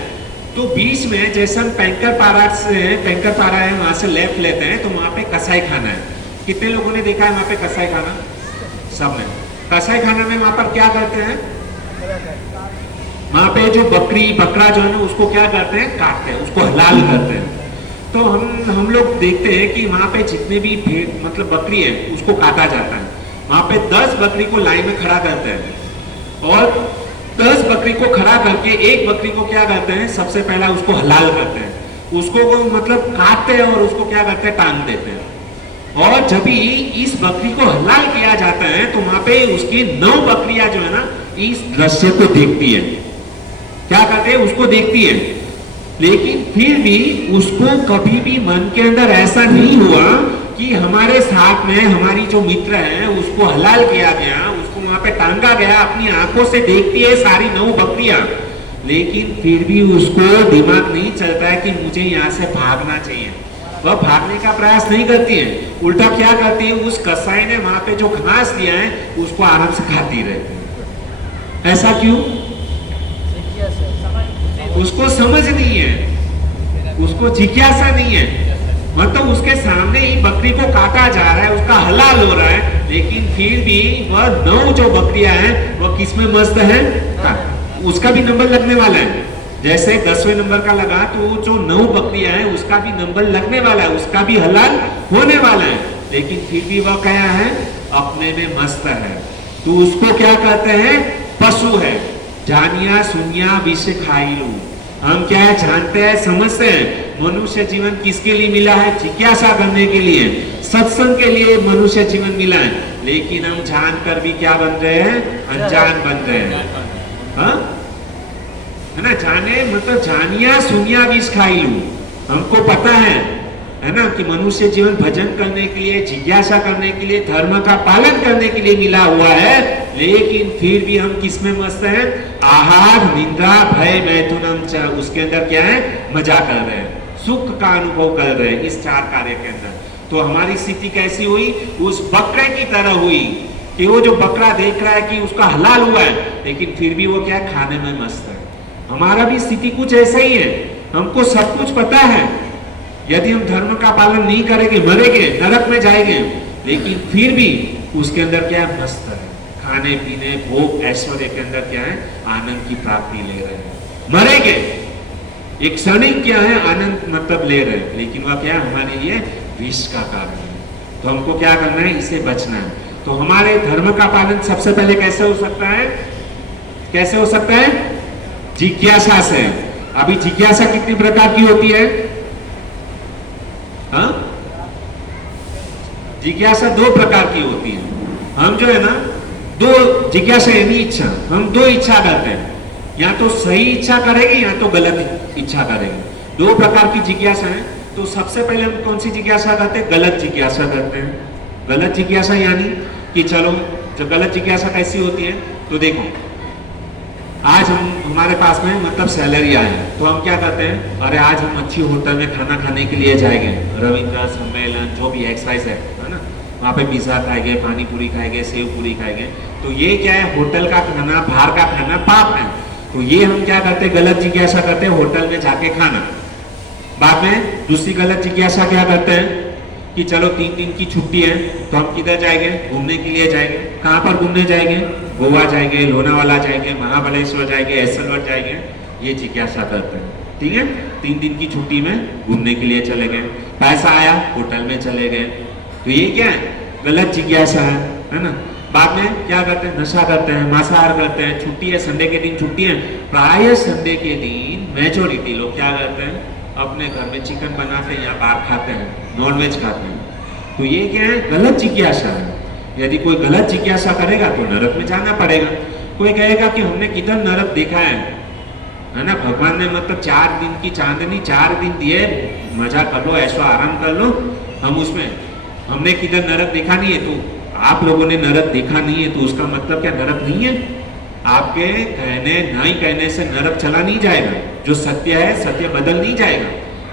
तो बीच में जैसे हम पैंकर पारा है, वहां से लेफ्ट लेते हैं तो वहां पे कसाई खाना है। कितने लोगों ने देखा है वहां पे कसाई खाना? सबने। कसाई खाना में वहां पर क्या करते हैं? वहां पे जो बकरा जो है ना, उसको क्या करते हैं? काटते हैं, उसको हलाल करते हैं। तो हम लोग देखते हैं कि वहां पे जितने भी भेड़ मतलब बकरी है उसको काटा जाता है। वहां पे 10 बकरी को लाइन में खड़ा करते हैं और 10 बकरी को खड़ा करके एक बकरी को क्या करते हैं? सबसे पहला उसको हलाल करते हैं, उसको मतलब काटते हैं और उसको क्या करते हैं? टांग देते हैं। और जब भी इस बकरी को हलाल किया जाता है तो वहां पे उसकी 9 बकरियां जो है ना, इस दृश्य को देखती है। क्या करते हैं? उसको देखती है। लेकिन फिर भी उसको कभी भी मन के अंदर ऐसा नहीं हुआ कि हमारे साथ में हमारी जो मित्र है उसको हलाल किया गया, उसको वहां पे टांगा गया, अपनी आंखों से देखती है सारी 9 बकरियां, लेकिन फिर भी उसको दिमाग नहीं चलता है कि मुझे यहाँ से भागना चाहिए। वह भागने का प्रयास नहीं करती है, उल्टा क्या करती है? उस कसाई ने वहां पे जो घास दिया है उसको आराम से खाती रहती है। ऐसा क्यों? उसको समझ नहीं है, उसको जिज्ञासा नहीं है। मतलब उसके सामने ही बकरी को काटा जा रहा है, उसका हलाल हो रहा है, लेकिन फिर भी वह 9 जो बकरियां हैं वह किस में मस्त है? उसका भी नंबर लगने वाला है। जैसे 10वें नंबर का लगा तो जो 9 बकरियां हैं उसका भी नंबर लगने वाला है, उसका भी हलाल होने वाला है, लेकिन फिर भी वह क्या है? अपने में मस्त है। तो उसको क्या कहते हैं? पशु है। जानिया सुनिया विष खाई लू। हम क्या है? जानते हैं, समझते हैं। मनुष्य जीवन किसके लिए मिला है? जिज्ञासा करने के लिए, सत्संग के लिए मनुष्य जीवन मिला है। लेकिन हम जानकर भी क्या बन रहे हैं? अनजान बन रहे हैं। हाँ है ना? जाने मतलब जानिया सुनिया विष खाई लू। हमको पता है ना, कि मनुष्य जीवन भजन करने के लिए, जिज्ञासा करने के लिए, धर्म का पालन करने के लिए मिला हुआ है, लेकिन फिर भी हम किस में मस्त हैं? आहार निंदा भय मैथुनम च, उसके अंदर क्या है? मजा कर रहे हैं, सुख का अनुभव कर रहे हैं इस 4 कार्य के अंदर। तो हमारी स्थिति कैसी हुई? उस बकरे की तरह हुई कि वो जो बकरा देख रहा है कि उसका हलाल हुआ है, लेकिन फिर भी वो क्या? खाने में मस्त है। हमारा भी स्थिति कुछ ऐसा ही है। हमको सब कुछ पता है, यदि हम धर्म का पालन नहीं करेंगे मरेंगे, नरक में जाएंगे, लेकिन फिर भी उसके अंदर क्या है, मस्त है, खाने पीने भोग ऐश्वर्य के अंदर क्या है, आनंद की प्राप्ति ले रहे हैं। मरेंगे एक क्षणिक क्या है आनंद मतलब ले रहे हैं, लेकिन वह क्या है हमारे लिए विष का कारण है। तो हमको क्या करना है, इससे बचना है। तो हमारे धर्म का पालन सबसे पहले कैसे हो सकता है, कैसे हो सकता है, जिज्ञासा से। अभी जिज्ञासा कितनी प्रकार की होती है, हाँ? जिज्ञासा 2 प्रकार की होती है। हम जो है ना, 2 जिज्ञासा यानी इच्छा, हम 2 इच्छा करते हैं, या तो सही इच्छा करेंगे या तो गलत इच्छा करेंगे। 2 प्रकार की जिज्ञासा है। तो सबसे पहले हम कौन सी जिज्ञासा करते हैं, गलत जिज्ञासा करते हैं। गलत जिज्ञासा यानी कि चलो, जो गलत जिज्ञासा कैसी होती है, तो देखो आज हमारे पास में मतलब सैलरी आए, तो हम क्या करते हैं, अरे आज हम अच्छी होटल में खाना खाने के लिए जाएंगे, रविंद्र सम्मेलन जो भी एक्सरसाइज है ना, वहाँ पे पिज्जा खाएंगे, पानी पूरी खाएंगे, सेव पूरी खाएंगे। तो ये क्या है, होटल का खाना, बाहर का खाना पाप है। तो ये हम क्या करते हैं, गलत जिज्ञासा करते हैं, होटल में जाके खाना। बाद में दूसरी गलत जिज्ञासा क्या करते हैं कि चलो 3 दिन की छुट्टी है, तो हम किधर जाएंगे, घूमने के लिए जाएंगे। कहाँ पर घूमने जाएंगे, गोवा जाएंगे, लोनावाला जाएंगे, महाबलेश्वर जाएंगे, ऐसलवट जाएंगे। ये जिज्ञासा करते हैं, ठीक है। 3 दिन की छुट्टी में घूमने के लिए चले गए, पैसा आया, होटल में चले गए। तो ये क्या है, गलत जिज्ञासा है ना। बाद में क्या करते हैं, नशा करते हैं, मांसाहार करते हैं। छुट्टी है, संडे के दिन छुट्टी है, प्राय संडे के दिन मेजोरिटी लोग क्या करते हैं, अपने घर में चिकन बनाते हैं या बाहर खाते हैं, नॉनवेज खाते हैं। तो ये क्या है, गलत जिज्ञासा है। यदि कोई गलत जिज्ञासा करेगा तो नरक में जाना पड़ेगा। कोई कहेगा कि हमने किधर नरक देखा है ना, भगवान ने मतलब 4 दिन की चांदनी 4 दिन दिए, मजा कर लो, ऐसा आराम कर लो, हम उसमें हमने किधर नरक देखा नहीं है। तो आप लोगों ने नरक देखा नहीं है, तो उसका मतलब क्या नरक नहीं है? आपके कहने नहीं कहने से नरक चला नहीं जाएगा। जो सत्य है, सत्य बदल नहीं जाएगा,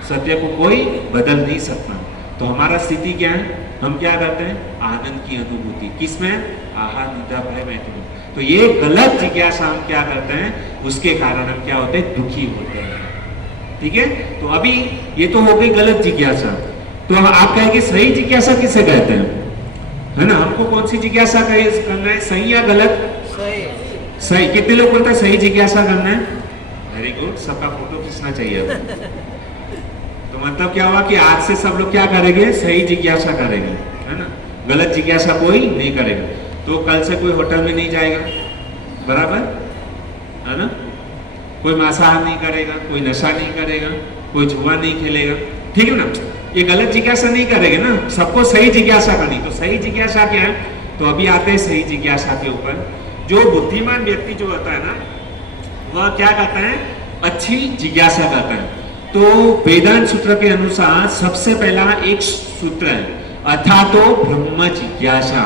सत्य को कोई बदल नहीं सकता। तो हमारा स्थिति क्या है, हम क्या करते हैं, आनंद की अनुभूति किसमें, आहार निद्रा भय मैथुन। तो ये गलत जिज्ञासा हम क्या करते हैं, उसके कारण हम क्या होते हैं, दुखी होते हैं, ठीक है। तो अभी ये तो हो गई गलत जिज्ञासा। तो आप कहेंगे सही जिज्ञासा किसे कहते हैं, है ना। हमको कौन सी जिज्ञासा करना है, सही या गलत? सही। कितने लोग बोलते हैं सही जिज्ञासा करना है? वेरी गुड, सबका फोटो खींचना चाहिए। तो मतलब क्या हुआ कि आज से सब लोग क्या करेंगे, सही जिज्ञासा करेंगे, है ना। गलत जिज्ञासा कोई नहीं करेगा। तो कल से कोई होटल में नहीं जाएगा, बराबर है ना। कोई मांसाहार नहीं करेगा, कोई नशा नहीं करेगा, कोई जुआ नहीं खेलेगा, ठीक है ना। ये गलत जिज्ञासा नहीं करेंगे ना, सबको सही जिज्ञासा करनी। तो सही जिज्ञासा क्या है, तो अभी आते हैं सही जिज्ञासा के ऊपर। जो बुद्धिमान व्यक्ति जो होता है ना, वह क्या करता है, अच्छी जिज्ञासा करता है। तो वेदांत सूत्र के अनुसार सबसे पहला एक सूत्र है, अथातो ब्रह्म जिज्ञासा।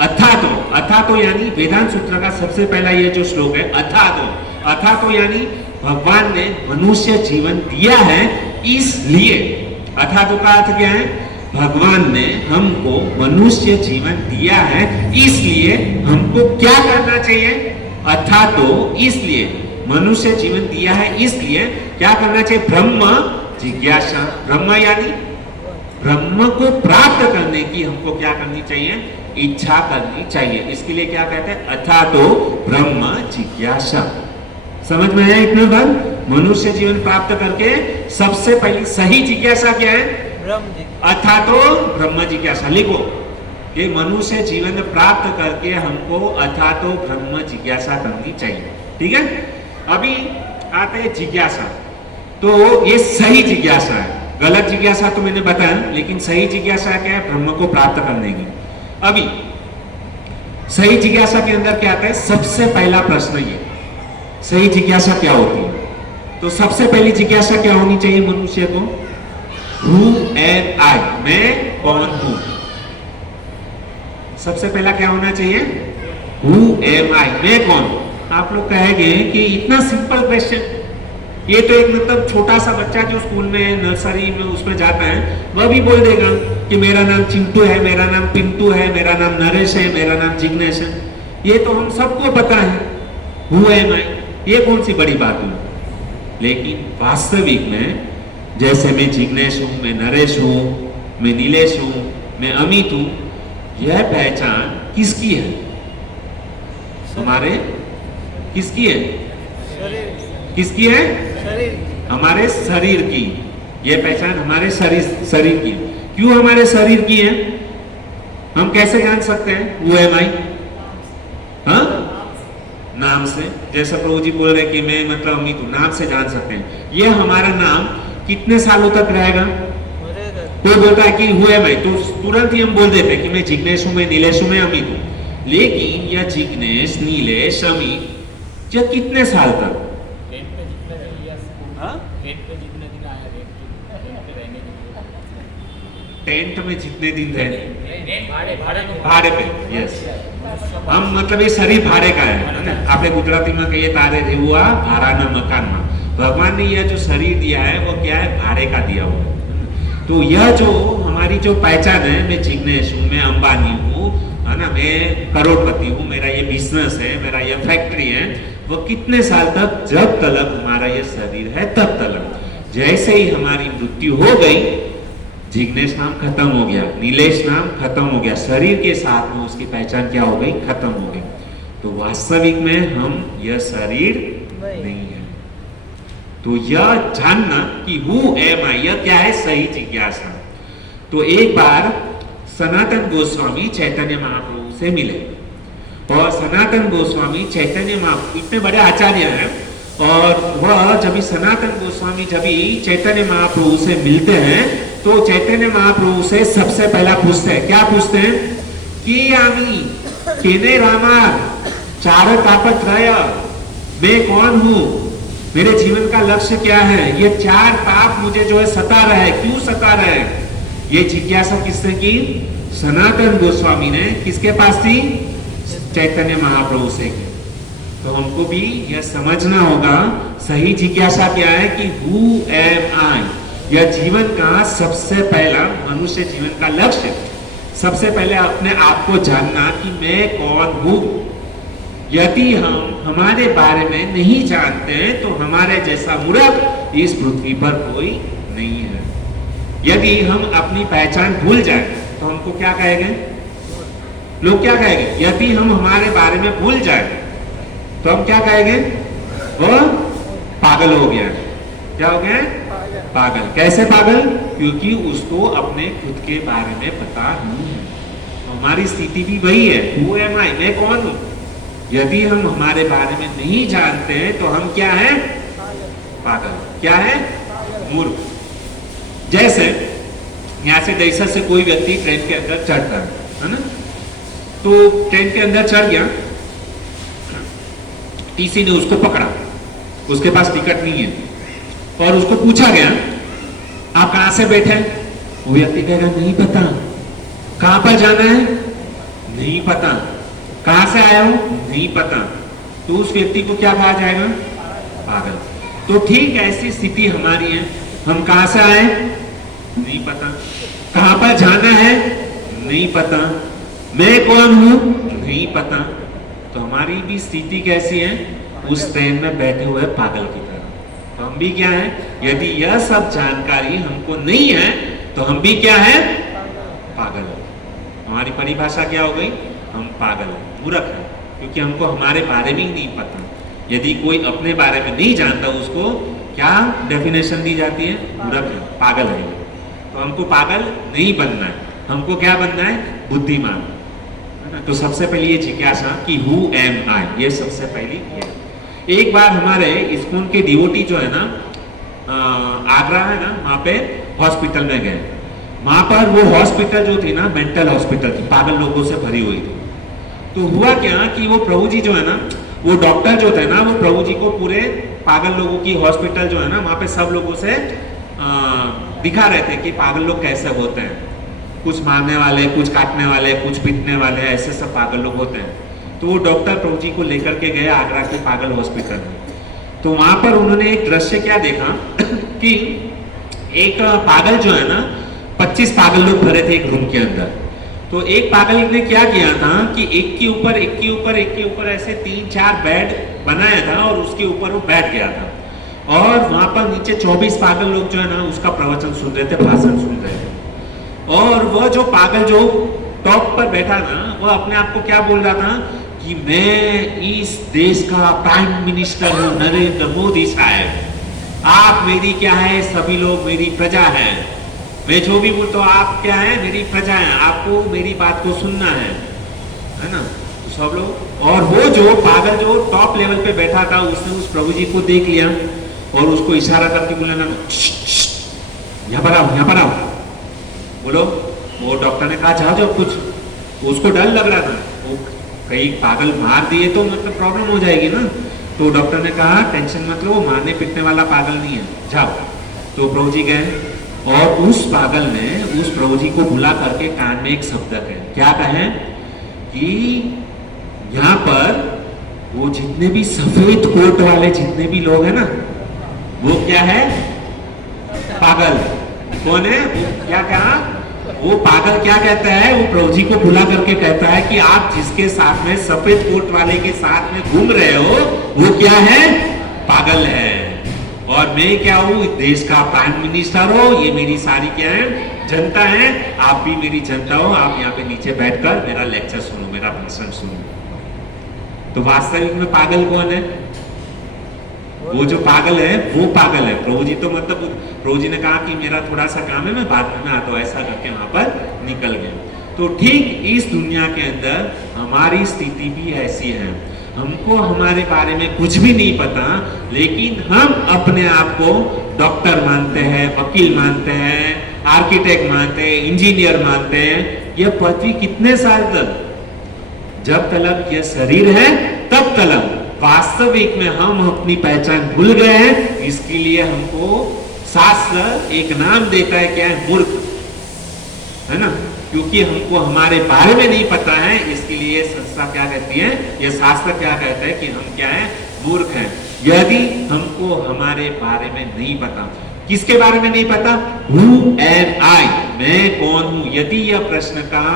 अथातो यानी वेदांत सूत्र का सबसे पहला ये जो श्लोक है, अथातो यानी भगवान ने मनुष्य जीवन दिया है इसलिए। अथातो का अर्थ क्या है, भगवान ने हमको मनुष्य जीवन दिया है इसलिए हमको क्या करना चाहिए, अथातो इसलिए मनुष्य जीवन दिया है इसलिए क्या करना चाहिए, ब्रह्म जिज्ञासा। ब्रह्म यानी ब्रह्म को प्राप्त करने की हमको क्या करनी चाहिए, इच्छा करनी चाहिए। इसके लिए क्या कहते हैं, अथातो ब्रह्म जिज्ञासा। समझ में आया इतना बात। मनुष्य जीवन प्राप्त करके सबसे पहली सही जिज्ञासा क्या है, अथातो ब्रह्म जिज्ञासा। लिखो, ये मनुष्य जीवन प्राप्त करके हमको अथातो ब्रह्म जिज्ञासा करनी चाहिए, ठीक है। अभी आते हैं जिज्ञासा। तो ये सही जिज्ञासा है, गलत जिज्ञासा तो मैंने बताया, लेकिन सही जिज्ञासा क्या है, ब्रह्म को प्राप्त करने की। अभी सही जिज्ञासा के अंदर क्या आता है, सबसे पहला प्रश्न ये, सही जिज्ञासा क्या होती है। तो सबसे पहली जिज्ञासा क्या होनी चाहिए मनुष्य को, Who am I? मैं कौन हूं। सबसे पहला क्या होना चाहिए, Who am I? मैं कौन। आप लोग कहेंगे कि इतना सिंपल क्वेश्चन, ये तो एक मतलब छोटा सा बच्चा जो स्कूल में नर्सरी में उसमें जाता है, वह भी बोल देगा कि मेरा नाम चिंटू है, मेरा नाम पिंटू है, मेरा नाम नरेश है, मेरा नाम जिग्नेश है। ये तो हम सबको पता है, Who am I? ये कौन सी बड़ी बात हुई, लेकिन वास्तविक में जैसे मैं जिग्नेश हूं, मैं नरेश हूं, मैं नीलेश हूं, मैं अमित हूं, यह पहचान किसकी है? हमारे किसकी है? किसकी है? हमारे शरीर की। यह पहचान हमारे शरीर की। क्यों हमारे शरीर की है? हम कैसे जान सकते हैं वो एम आई? हाँ, नाम से। जैसा प्रभु जी बोल रहे हैं कि मैं मतलब अमित हूं, नाम से जान सकते हैं। यह हमारा नाम कितने सालों तक रहेगा? कोई बोलता है कि हु एम आई, तो तुरंत ही हम बोल देते हैं कि मैं जिग्नेश हूं, मैं नीलेश हूं, मैं अमित हूं। लेकिन यह जिग्नेश, नीलेश, अमित यह कितने साल तक? रेंट पे जितने दिन लिया, रेंट पे जितने दिन आया, रेंट पे रहने के टेंट में जितने दिन रहे, लिए भाड़े भाड़े पे, यस। हम मतलब ये शरीर भाड़े का है ना। આપણે ગુજરાતીમાં કહીએ તારે રહેવું આ ભાડાના મકાનમાં। भगवान ने यह जो शरीर दिया है वो क्या है? भाड़े का दिया हुआ है। तो यह जो हमारी जो पहचान है, मैं जिग्नेश हूँ, मैं अंबानी हूँ, है ना, मैं करोड़पति हूँ, मेरा ये बिजनेस है, मेरा ये फैक्ट्री है, वो कितने साल तक? जब तक हमारा ये शरीर है तब तक। जैसे ही हमारी मृत्यु हो गई, जिग्नेश नाम खत्म हो गया, नीलेश नाम खत्म हो गया, शरीर के साथ में उसकी पहचान क्या हो गई? खत्म हो गई। तो वास्तविक में हम यह शरीर नहीं है। तो यह जानना कि हु एम आई, यह क्या है? सही जिज्ञासा। तो एक बार सनातन गोस्वामी चैतन्य महाप्रभु से मिले, और सनातन गोस्वामी चैतन्य महाप्रभु इतने बड़े आचार्य हैं, और वह जब सनातन गोस्वामी जब चैतन्य महाप्रभु से मिलते हैं तो चैतन्य महाप्रभु से सबसे पहला पूछते हैं, क्या पूछते हैं? कि आमी केने रामा चार तापत रह, मैं कौन हूं, मेरे जीवन का लक्ष्य क्या है, ये चार पाप मुझे जो है सता रहा है, क्यों सता रहा है? ये जिज्ञासा किसने की? सनातन गोस्वामी ने। किसके पास थी? चैतन्य महाप्रभु से की। तो हमको भी यह समझना होगा सही जिज्ञासा क्या है कि हु एम आई। यह जीवन का सबसे पहला, मनुष्य जीवन का लक्ष्य, सबसे पहले अपने आप को जानना कि मैं कौन हूं। यदि हम हमारे बारे में नहीं जानते हैं तो हमारे जैसा मूर्ख इस पृथ्वी पर कोई नहीं है। यदि हम अपनी पहचान भूल जाए तो हमको क्या कहेंगे? लोग क्या कहेंगे? यदि हम हमारे बारे में भूल जाए तो हम क्या कहेंगे? वो पागल हो गया। क्या हो गया? पागल। कैसे पागल? क्योंकि उसको अपने खुद के बारे में पता नहीं है। हमारी स्थिति भी वही है, हु एम आई, मैं कौन हूं। यदि हम हमारे बारे में नहीं जानते हैं तो हम क्या है? पागल। क्या है? मूर्ख। जैसे यहां से जैसा से कोई व्यक्ति ट्रेन के अंदर चढ़ता है ना, तो ट्रेन के अंदर चढ़ गया, टीसी ने उसको पकड़ा, उसके पास टिकट नहीं है, और उसको पूछा गया आप कहां से बैठे? वो व्यक्ति कहेगा नहीं पता। कहां पर जाना है? नहीं पता। कहां से आया हूं? नहीं पता। तो उस व्यक्ति को क्या कहा जाएगा? पागल। तो ठीक ऐसी स्थिति हमारी है। हम कहां से आए? नहीं पता। कहां पर जाना है? नहीं पता। मैं कौन हूं? नहीं पता। तो हमारी भी स्थिति कैसी है? उस ट्रेन में बैठे हुए पागल की तरह। तो हम भी क्या है? यदि यह सब जानकारी हमको नहीं है तो हम भी क्या है? पागल है। हमारी परिभाषा क्या हो गई? हम पागल हैं, मूर्ख हैं, क्योंकि हमको हमारे बारे में ही नहीं पता। यदि कोई अपने बारे में नहीं जानता, उसको क्या डेफिनेशन दी जाती है? मूर्ख है, पागल है। तो हमको पागल नहीं बनना है, हमको क्या बनना है? बुद्धिमान। तो सबसे पहले ये जिज्ञासा कि हु एम आई, ये सबसे पहली है। एक बार हमारे इस्कॉन के डिवोटी जो है ना, आगरा है ना, वहां पे हॉस्पिटल में गए। वहां पर वो हॉस्पिटल जो थी ना, मेंटल हॉस्पिटल थी, पागल लोगों से भरी हुई थी। तो हुआ क्या कि वो प्रभु जी जो है ना, वो डॉक्टर जो थे ना, वो प्रभु जी को पूरे पागल लोगों की हॉस्पिटल जो है ना, वहां पे सब लोगों से दिखा रहे थे कि पागल लोग कैसे होते हैं। कुछ मारने वाले, कुछ काटने वाले, कुछ पीटने वाले, ऐसे सब पागल लोग होते हैं। तो वो डॉक्टर प्रभु जी को लेकर के गए आगरा के पागल हॉस्पिटल में। तो वहां पर उन्होंने एक दृश्य क्या देखा कि एक पागल जो है ना, 25 पागल लोग भरे थे एक रूम के अंदर। तो एक पागल ने क्या किया था कि एक के ऊपर एक के ऊपर एक के ऊपर ऐसे 3-4 बेड बनाया था और उसके ऊपर वो बैठ गया था। और वहां पर नीचे 24 पागल लोग जो है ना उसका प्रवचन सुन रहे थे, भाषण सुन रहे थे। और वह जो पागल जो टॉप पर बैठा ना, वो अपने आप को क्या बोल रहा था कि मैं इस देश का प्राइम मिनिस्टर हूं, नरेंद्र मोदी साहब। आप मेरी क्या है, सभी लोग मेरी प्रजा है। मैं जो भी बोलता हूँ आप क्या है, मेरी प्रजा है, आपको मेरी बात को सुनना है ना। तो सब लोग, और वो जो पागल जो टॉप लेवल पे बैठा था उसने उस प्रभु जी को देख लिया और उसको इशारा करके बोला ना, यहाँ पर आओ, यहाँ पर आओ, बोलो। वो डॉक्टर ने कहा जाओ जाओ कुछ, उसको डर लग रहा था, वो कहीं पागल मार दिए तो मतलब प्रॉब्लम हो जाएगी ना। तो डॉक्टर ने कहा टेंशन मत लो, वो मारने पीटने वाला पागल नहीं है, जाओ। तो प्रभु जी गए और उस पागल ने उस प्रभु जी को बुला करके कान में एक शब्द कहे, क्या कहे कि यहाँ पर वो जितने भी सफेद कोट वाले जितने भी लोग हैं ना, वो क्या है, पागल। कौन है वो, क्या कहा, वो पागल क्या कहता है, वो प्रभु जी को बुला करके कहता है कि आप जिसके साथ में सफेद कोट वाले के साथ में घूम रहे हो वो क्या है, पागल है। और मैं क्या हूं, देश का प्राइम मिनिस्टर हो, ये मेरी सारी क्या है, जनता है, आप भी मेरी जनता हो, आप यहाँ पे नीचे बैठकर मेरा लेक्चर सुनो, मेरा भाषण सुनो। तो वास्तविक में पागल कौन है, वो जो पागल है वो पागल है। प्रभु जी तो मतलब प्रभु जी ने कहा कि मेरा थोड़ा सा काम है, मैं बाद में आता हूं, ऐसा करके वहां पर निकल गया। तो ठीक इस दुनिया के अंदर हमारी स्थिति भी ऐसी है, हमको हमारे बारे में कुछ भी नहीं पता, लेकिन हम अपने आप को डॉक्टर मानते हैं, वकील मानते हैं, आर्किटेक्ट मानते हैं, इंजीनियर मानते हैं। यह पृथ्वी कितने साल तक, जब तक यह शरीर है तब तक। वास्तविक में हम अपनी पहचान भूल गए हैं, इसके लिए हमको शास्त्र एक नाम देता है, क्या है, मूर्ख, है ना। क्योंकि हमको हमारे बारे में नहीं पता है, इसके लिए संस्था क्या कहती है, यह शास्त्र क्या कहता है कि हम क्या है, मूर्ख हैं। यदि हमको हमारे बारे में नहीं पता, किसके बारे में नहीं पता, Who am I, मैं कौन हूं, यदि यह प्रश्न का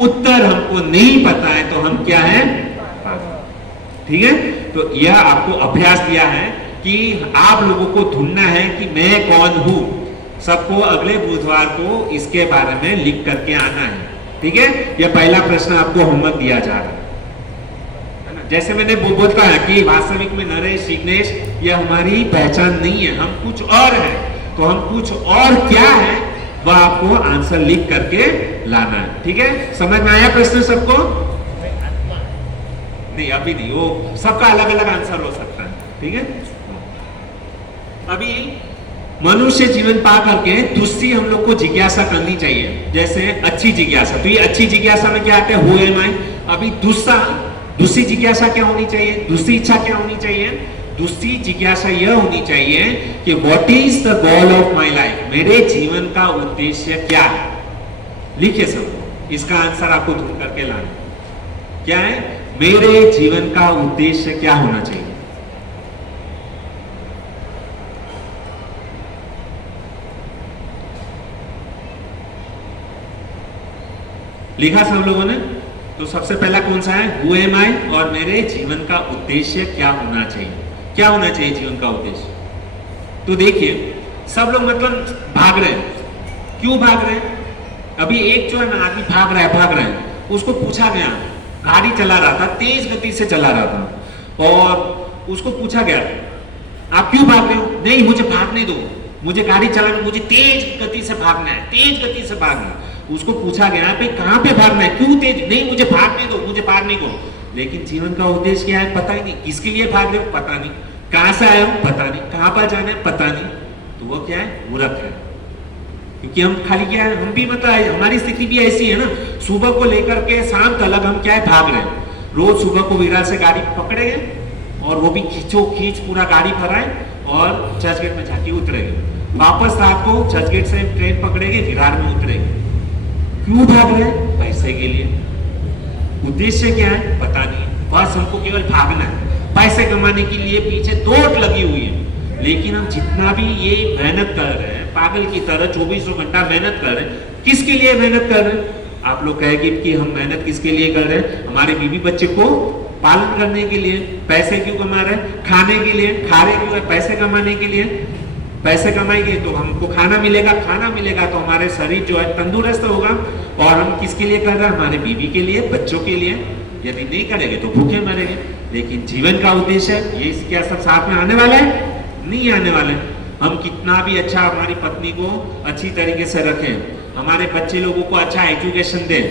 उत्तर हमको नहीं पता है तो हम क्या है, ठीक है। तो यह आपको अभ्यास दिया है कि आप लोगों को ढूंढना है कि मैं कौन हूं। सबको अगले बुधवार को इसके बारे में लिख करके आना है, ठीक है। यह पहला प्रश्न आपको होमवर्क दिया जा रहा है ना। जैसे मैंने बोध कहा कि वास्तविक में नरेश जिग्नेश यह हमारी पहचान नहीं है, हम कुछ और है। तो हम कुछ और क्या है वह आपको आंसर लिख करके लाना है, ठीक है। समझ में आया प्रश्न सबको? नहीं अभी नहीं, वो सबका अलग अलग आंसर हो सकता है, ठीक है। अभी मनुष्य जीवन पा करके दूसरी हम लोग को जिज्ञासा करनी चाहिए, जैसे अच्छी जिज्ञासा। तो ये अच्छी जिज्ञासा में क्या आते हैं, हु एम आई। अभी दूसरी जिज्ञासा क्या होनी चाहिए, दूसरी इच्छा क्या होनी चाहिए, दूसरी जिज्ञासा यह होनी चाहिए कि what is the goal of my life, मेरे जीवन का उद्देश्य क्या है। लिखिए सब, इसका आंसर आपको ढूंढ करके लाना। क्या है, मेरे जीवन का उद्देश्य क्या होना चाहिए। लिखा सब लोगों ने? तो सबसे पहला कौन सा है, हु एम आई, और मेरे जीवन का उद्देश्य क्या होना चाहिए। क्या होना चाहिए जीवन का उद्देश्य? तो देखिए सब लोग मतलब भाग रहे हैं। क्यों भाग रहे हैं? अभी एक जो है ना आदमी भाग रहा है, उसको पूछा गया, गाड़ी चला रहा था, तेज गति से चला रहा था, और उसको पूछा गया आप क्यों भाग रहे हो? नहीं मुझे भागने दो, मुझे गाड़ी चलाना, मुझे तेज गति से भागना है, तेज गति से भागना। उसको पूछा गया भाई कहां पे भागना है, क्यों तेज? नहीं मुझे भागने दो, मुझे भागने दो। लेकिन जीवन का उद्देश्य क्या है पता ही नहीं, किसके लिए भाग रहे हो पता नहीं, कहां से आए हो पता नहीं, कहां पर जाना है पता नहीं। तो वो क्या है, मूर्ख है। क्योंकि हम खाली क्या है, हम भी मतलब हमारी स्थिति भी ऐसी है ना, सुबह को लेकर के शाम तक हम क्या है भाग रहे हैं। रोज सुबह को विरार से गाड़ी पकड़ेंगे और वो भी खींचो खींच पूरा गाड़ी भराए और चर्चगेट में जाके उतरेंगे, वापस रात को चर्चगेट से ट्रेन पकड़ेंगे, विरार में उतरेंगे। क्यों भाग रहे हैं? पैसे के लिए। उद्देश्य क्या है पता नहीं, बस हमको केवल भागना है, पैसे कमाने के लिए पीछे दौड़ लगी हुई है। लेकिन हम जितना भी ये मेहनत कर रहे हैं पागल की तरह 24 घंटा मेहनत कर रहे हैं, किसके लिए मेहनत कर रहे हैं? आप लोग कहेंगे कि हम मेहनत किसके लिए कर रहे हैं? हमारे बीवी बच्चे को पालन करने के लिए। पैसे क्यों कमा रहे हैं? खाने के लिए। खा रहे क्यों है? पैसे कमाने के लिए। पैसे कमाएंगे तो हमको खाना मिलेगा, खाना मिलेगा तो हमारे शरीर जो है तंदुरुस्त होगा। और हम किसके लिए कर रहे हैं? हमारे बीवी के लिए, बच्चों के लिए। यदि नहीं करेंगे तो भूखे मरेंगे। लेकिन जीवन का उद्देश्य है ये, क्या सब साथ में आने वाले हैं? नहीं आने वाले। हम कितना भी अच्छा हमारी पत्नी को अच्छी तरीके से रखें, हमारे बच्चे लोगों को अच्छा एजुकेशन दें,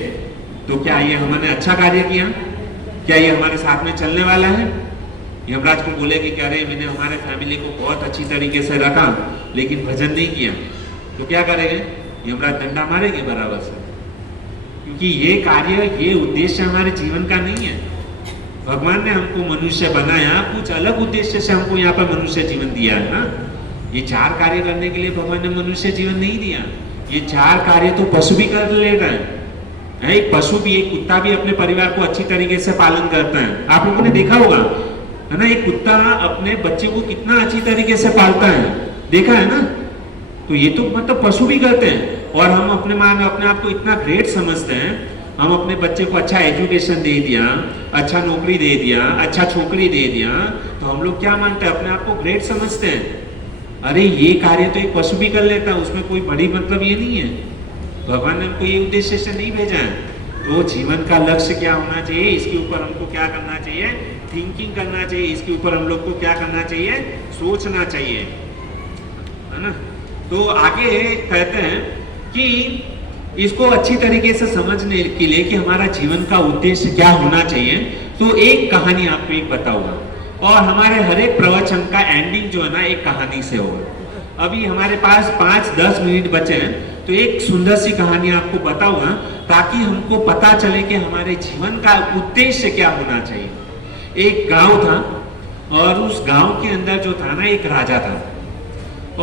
तो क्या ये हमने अच्छा कार्य किया? क्या ये हमारे साथ में चलने वाला है? यमराज को बोलेगी कि अरे मैंने हमारे फैमिली को बहुत अच्छी तरीके से रखा लेकिन भजन नहीं किया, तो क्या करेंगे? यमराज डंडा मारेंगे बराबर से, क्योंकि ये कार्य, ये उद्देश्य हमारे जीवन का नहीं है। भगवान ने हमको मनुष्य बनाया, कुछ अलग उद्देश्य से हमको यहाँ पर मनुष्य जीवन दिया है ना। ये 4 कार्य करने के लिए भगवान ने मनुष्य जीवन नहीं दिया। ये 4 कार्य तो पशु भी कर ले रहे हैं। एक पशु भी, एक कुत्ता भी अपने परिवार को अच्छी तरीके से पालन करता है। आप लोगों ने देखा होगा है ना, एक कुत्ता अपने बच्चे को कितना अच्छी तरीके से पालता है, देखा है ना। तो ये तो मतलब पशु भी करते हैं। और हम अपने आप को इतना ग्रेट समझते हैं, हम अपने बच्चे को अच्छा एजुकेशन दे दिया, अच्छा नौकरी दे दिया, अच्छा छोकरी दे दिया, तो हम लोग क्या मानते हैं? अपने आप को ग्रेट समझते हैं। अरे ये कार्य तो एक पशु भी कर लेता है, उसमें कोई बड़ी मतलब ये नहीं है। भगवान ने हमको ये उद्देश्य से नहीं भेजा है। तो जीवन का लक्ष्य क्या होना चाहिए, इसके ऊपर हमको क्या करना चाहिए? थिंकिंग करना चाहिए। इसके ऊपर हम लोग को क्या करना चाहिए? सोचना चाहिए, है ना। तो आगे कहते हैं कि इसको अच्छी तरीके से समझने के लिए कि हमारा जीवन का उद्देश्य क्या होना चाहिए, तो एक कहानी आपको एक बताऊंगा। और हमारे हर एक प्रवचन का एंडिंग जो है ना, एक कहानी से होगा। अभी हमारे पास 5-10 मिनट बचे हैं, तो एक सुंदर सी कहानी आपको बताऊंगा ताकि हमको पता चले कि हमारे जीवन का उद्देश्य क्या होना चाहिए। एक गांव था और उस गांव के अंदर जो था ना, एक राजा था।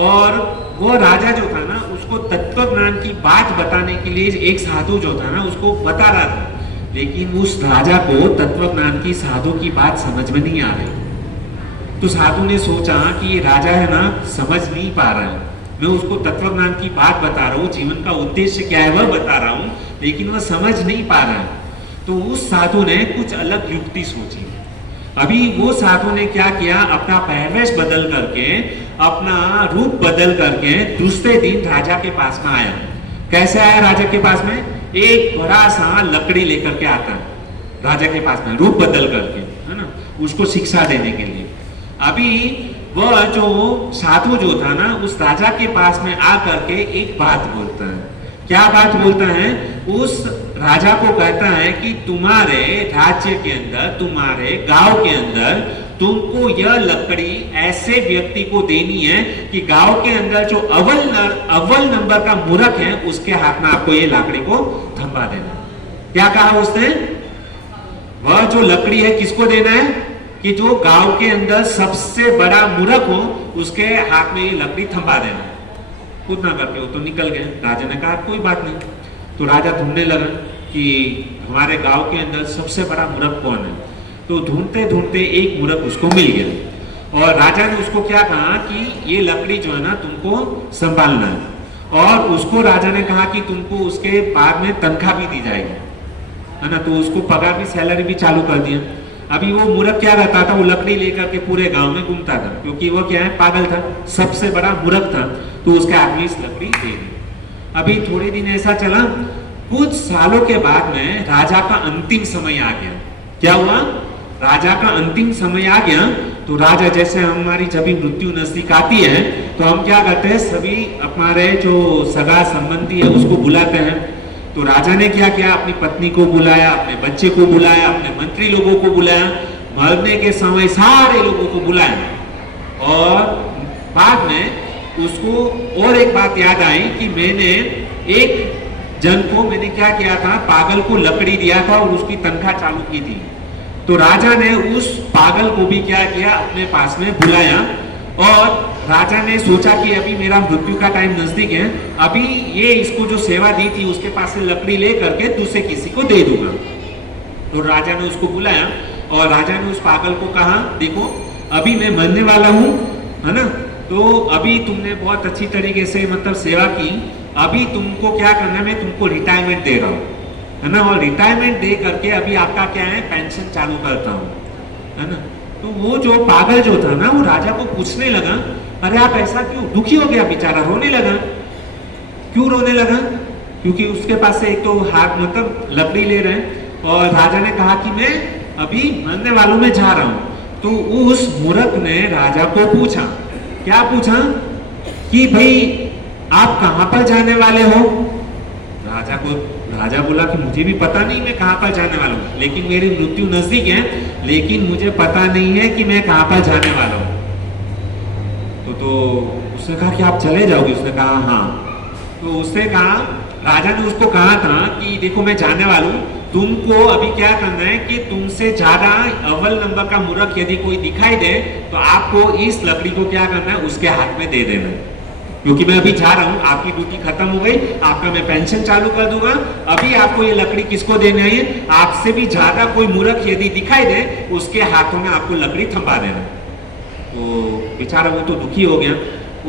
और वो राजा जो था ना, उसको तत्व ज्ञान की बात बताने के लिए एक साधु जो था ना, उसको बता रहा था। लेकिन उस राजा को तत्व ज्ञान की साधु की बात समझ में नहीं आ रही। तो साधु ने सोचा कि ये राजा है ना, समझ नहीं पा रहा है, मैं उसको तत्व ज्ञान की बात बता रहा हूँ, जीवन का उद्देश्य क्या है वह बता रहा हूँ, लेकिन वह समझ नहीं पा रहा है। तो उस साधु ने कुछ अलग युक्ति सोची। अभी वो साधु ने क्या किया? अपना पहरवेश बदल करके, अपना रूप बदल करके दूसरे दिन राजा के पास में आया। कैसे आया राजा के पास में? एक बड़ा सा लकड़ी लेकर के आता है राजा के पास में, रूप बदल करके, है ना, उसको शिक्षा देने के लिए। अभी वह जो साधु जो था ना, उस राजा के पास में आकर के एक बात बोलता है। क्या बात बोलता है? उस राजा को कहता है कि तुम्हारे राज्य के अंदर, तुम्हारे गांव के अंदर तुमको यह लकड़ी ऐसे व्यक्ति को देनी है कि गांव के अंदर जो अव्वल नंबर का मूर्ख है, उसके हाथ में आपको ये लकड़ी को थमा देना। क्या कहा उसने? वह जो लकड़ी है किसको देना है? कि जो गांव के अंदर सबसे बड़ा मूर्ख हो, उसके हाथ में ये लकड़ी थमा देना। खुद ना करके वो तो निकल गए। राजा ने कहा कोई बात नहीं। तो राजा ढूंढने लगा कि हमारे गांव के अंदर सबसे बड़ा मूर्ख कौन है। तो ढूंढते ढूंढते एक मूर्ख उसको मिल गया। और राजा ने उसको क्या कहा कि ये लकड़ी जो है ना, तुमको संभालना है। और उसको राजा ने कहा कि तुमको उसके बाद में तनख्वाह भी दी जाएगी, है ना। तो उसको पगार भी, सैलरी भी चालू कर दिया। अभी वो मूर्ख क्या रहता था? वो लकड़ी लेकर के पूरे गांव में घूमता था, क्योंकि वो क्या है, पागल था, सबसे बड़ा मूर्ख था। तो उसके आदमी इस लकड़ी दे दी। अभी थोड़े दिन ऐसा चला, कुछ सालों के बाद में राजा का अंतिम समय आ गया। क्या हुआ? राजा का अंतिम समय आ गया। तो राजा, जैसे हमारी जब भी मृत्यु नजदीक आती है तो हम क्या करते हैं, सभी हमारे जो सगा संबंधी है उसको बुलाते हैं। तो राजा ने क्या किया? अपनी पत्नी को बुलाया, अपने बच्चे को बुलाया, अपने मंत्री लोगों को बुलाया, मरने के समय सारे लोगों को बुलाया। और बाद में उसको और एक बात याद आई कि मैंने एक जन को मैंने क्या किया था, पागल को लकड़ी दिया था और उसकी तनख्वाह चालू की थी। तो राजा ने उस पागल को भी क्या किया, अपने पास में बुलाया। और राजा ने सोचा कि अभी मेरा मृत्यु का टाइम नजदीक है, अभी ये इसको जो सेवा दी थी उसके पास से लकड़ी ले करके दूसरे किसी को दे दूंगा। तो राजा ने उसको बुलाया और राजा ने उस पागल को कहा, देखो अभी मैं मरने वाला हूँ, है ना, तो अभी तुमने बहुत अच्छी तरीके से मतलब सेवा की, अभी तुमको क्या करना है, मैं तुमको रिटायरमेंट दे रहा हूँ। है ना, और रिटायरमेंट दे करके अभी आपका क्या है, पेंशन चालू करता हूँ, है ना। तो वो जो पागल जो था ना, वो राजा को पूछने लगा, अरे आप ऐसा क्यों, दुखी हो गया बेचारा, रोने लगा। क्यों रोने लगा? क्योंकि उसके पास से एक तो हाथ मतलब लकड़ी ले रहे हैं, और राजा ने कहा कि मैं अभी मरने वालों में जा रहा हूं। तो उस मूर्ख ने राजा को पूछा, क्या पूछा कि भाई आप कहां पर जाने वाले हो? राजा बोला कि मुझे भी पता नहीं मैं कहां पर जाने वाला हूं, लेकिन मेरी मृत्यु नजदीक है, लेकिन मुझे पता नहीं है कि मैं कहां पर जाने वाला हूं। तो उसने कहा कि आप चले जाओगे? उसने कहा हाँ। तो उसने कहा, राजा ने उसको कहा था कि देखो मैं जाने वाला हूं, तुमको अभी क्या करना है कि तुमसे ज्यादा अव्वल नंबर का मूर्ख यदि कोई दिखाई दे तो आपको इस लकड़ी को क्या करना है, उसके हाथ में दे देना है, क्योंकि मैं अभी जा रहा हूं, आपकी ड्यूटी खत्म हो गई, आपका मैं पेंशन चालू कर दूंगा। अभी आपको ये लकड़ी किसको देनी है? आपसे भी ज्यादा कोई मूर्ख यदि दिखाई दे, उसके हाथों में आपको लकड़ी थमा देना। तो बेचारा वो तो दुखी हो गया।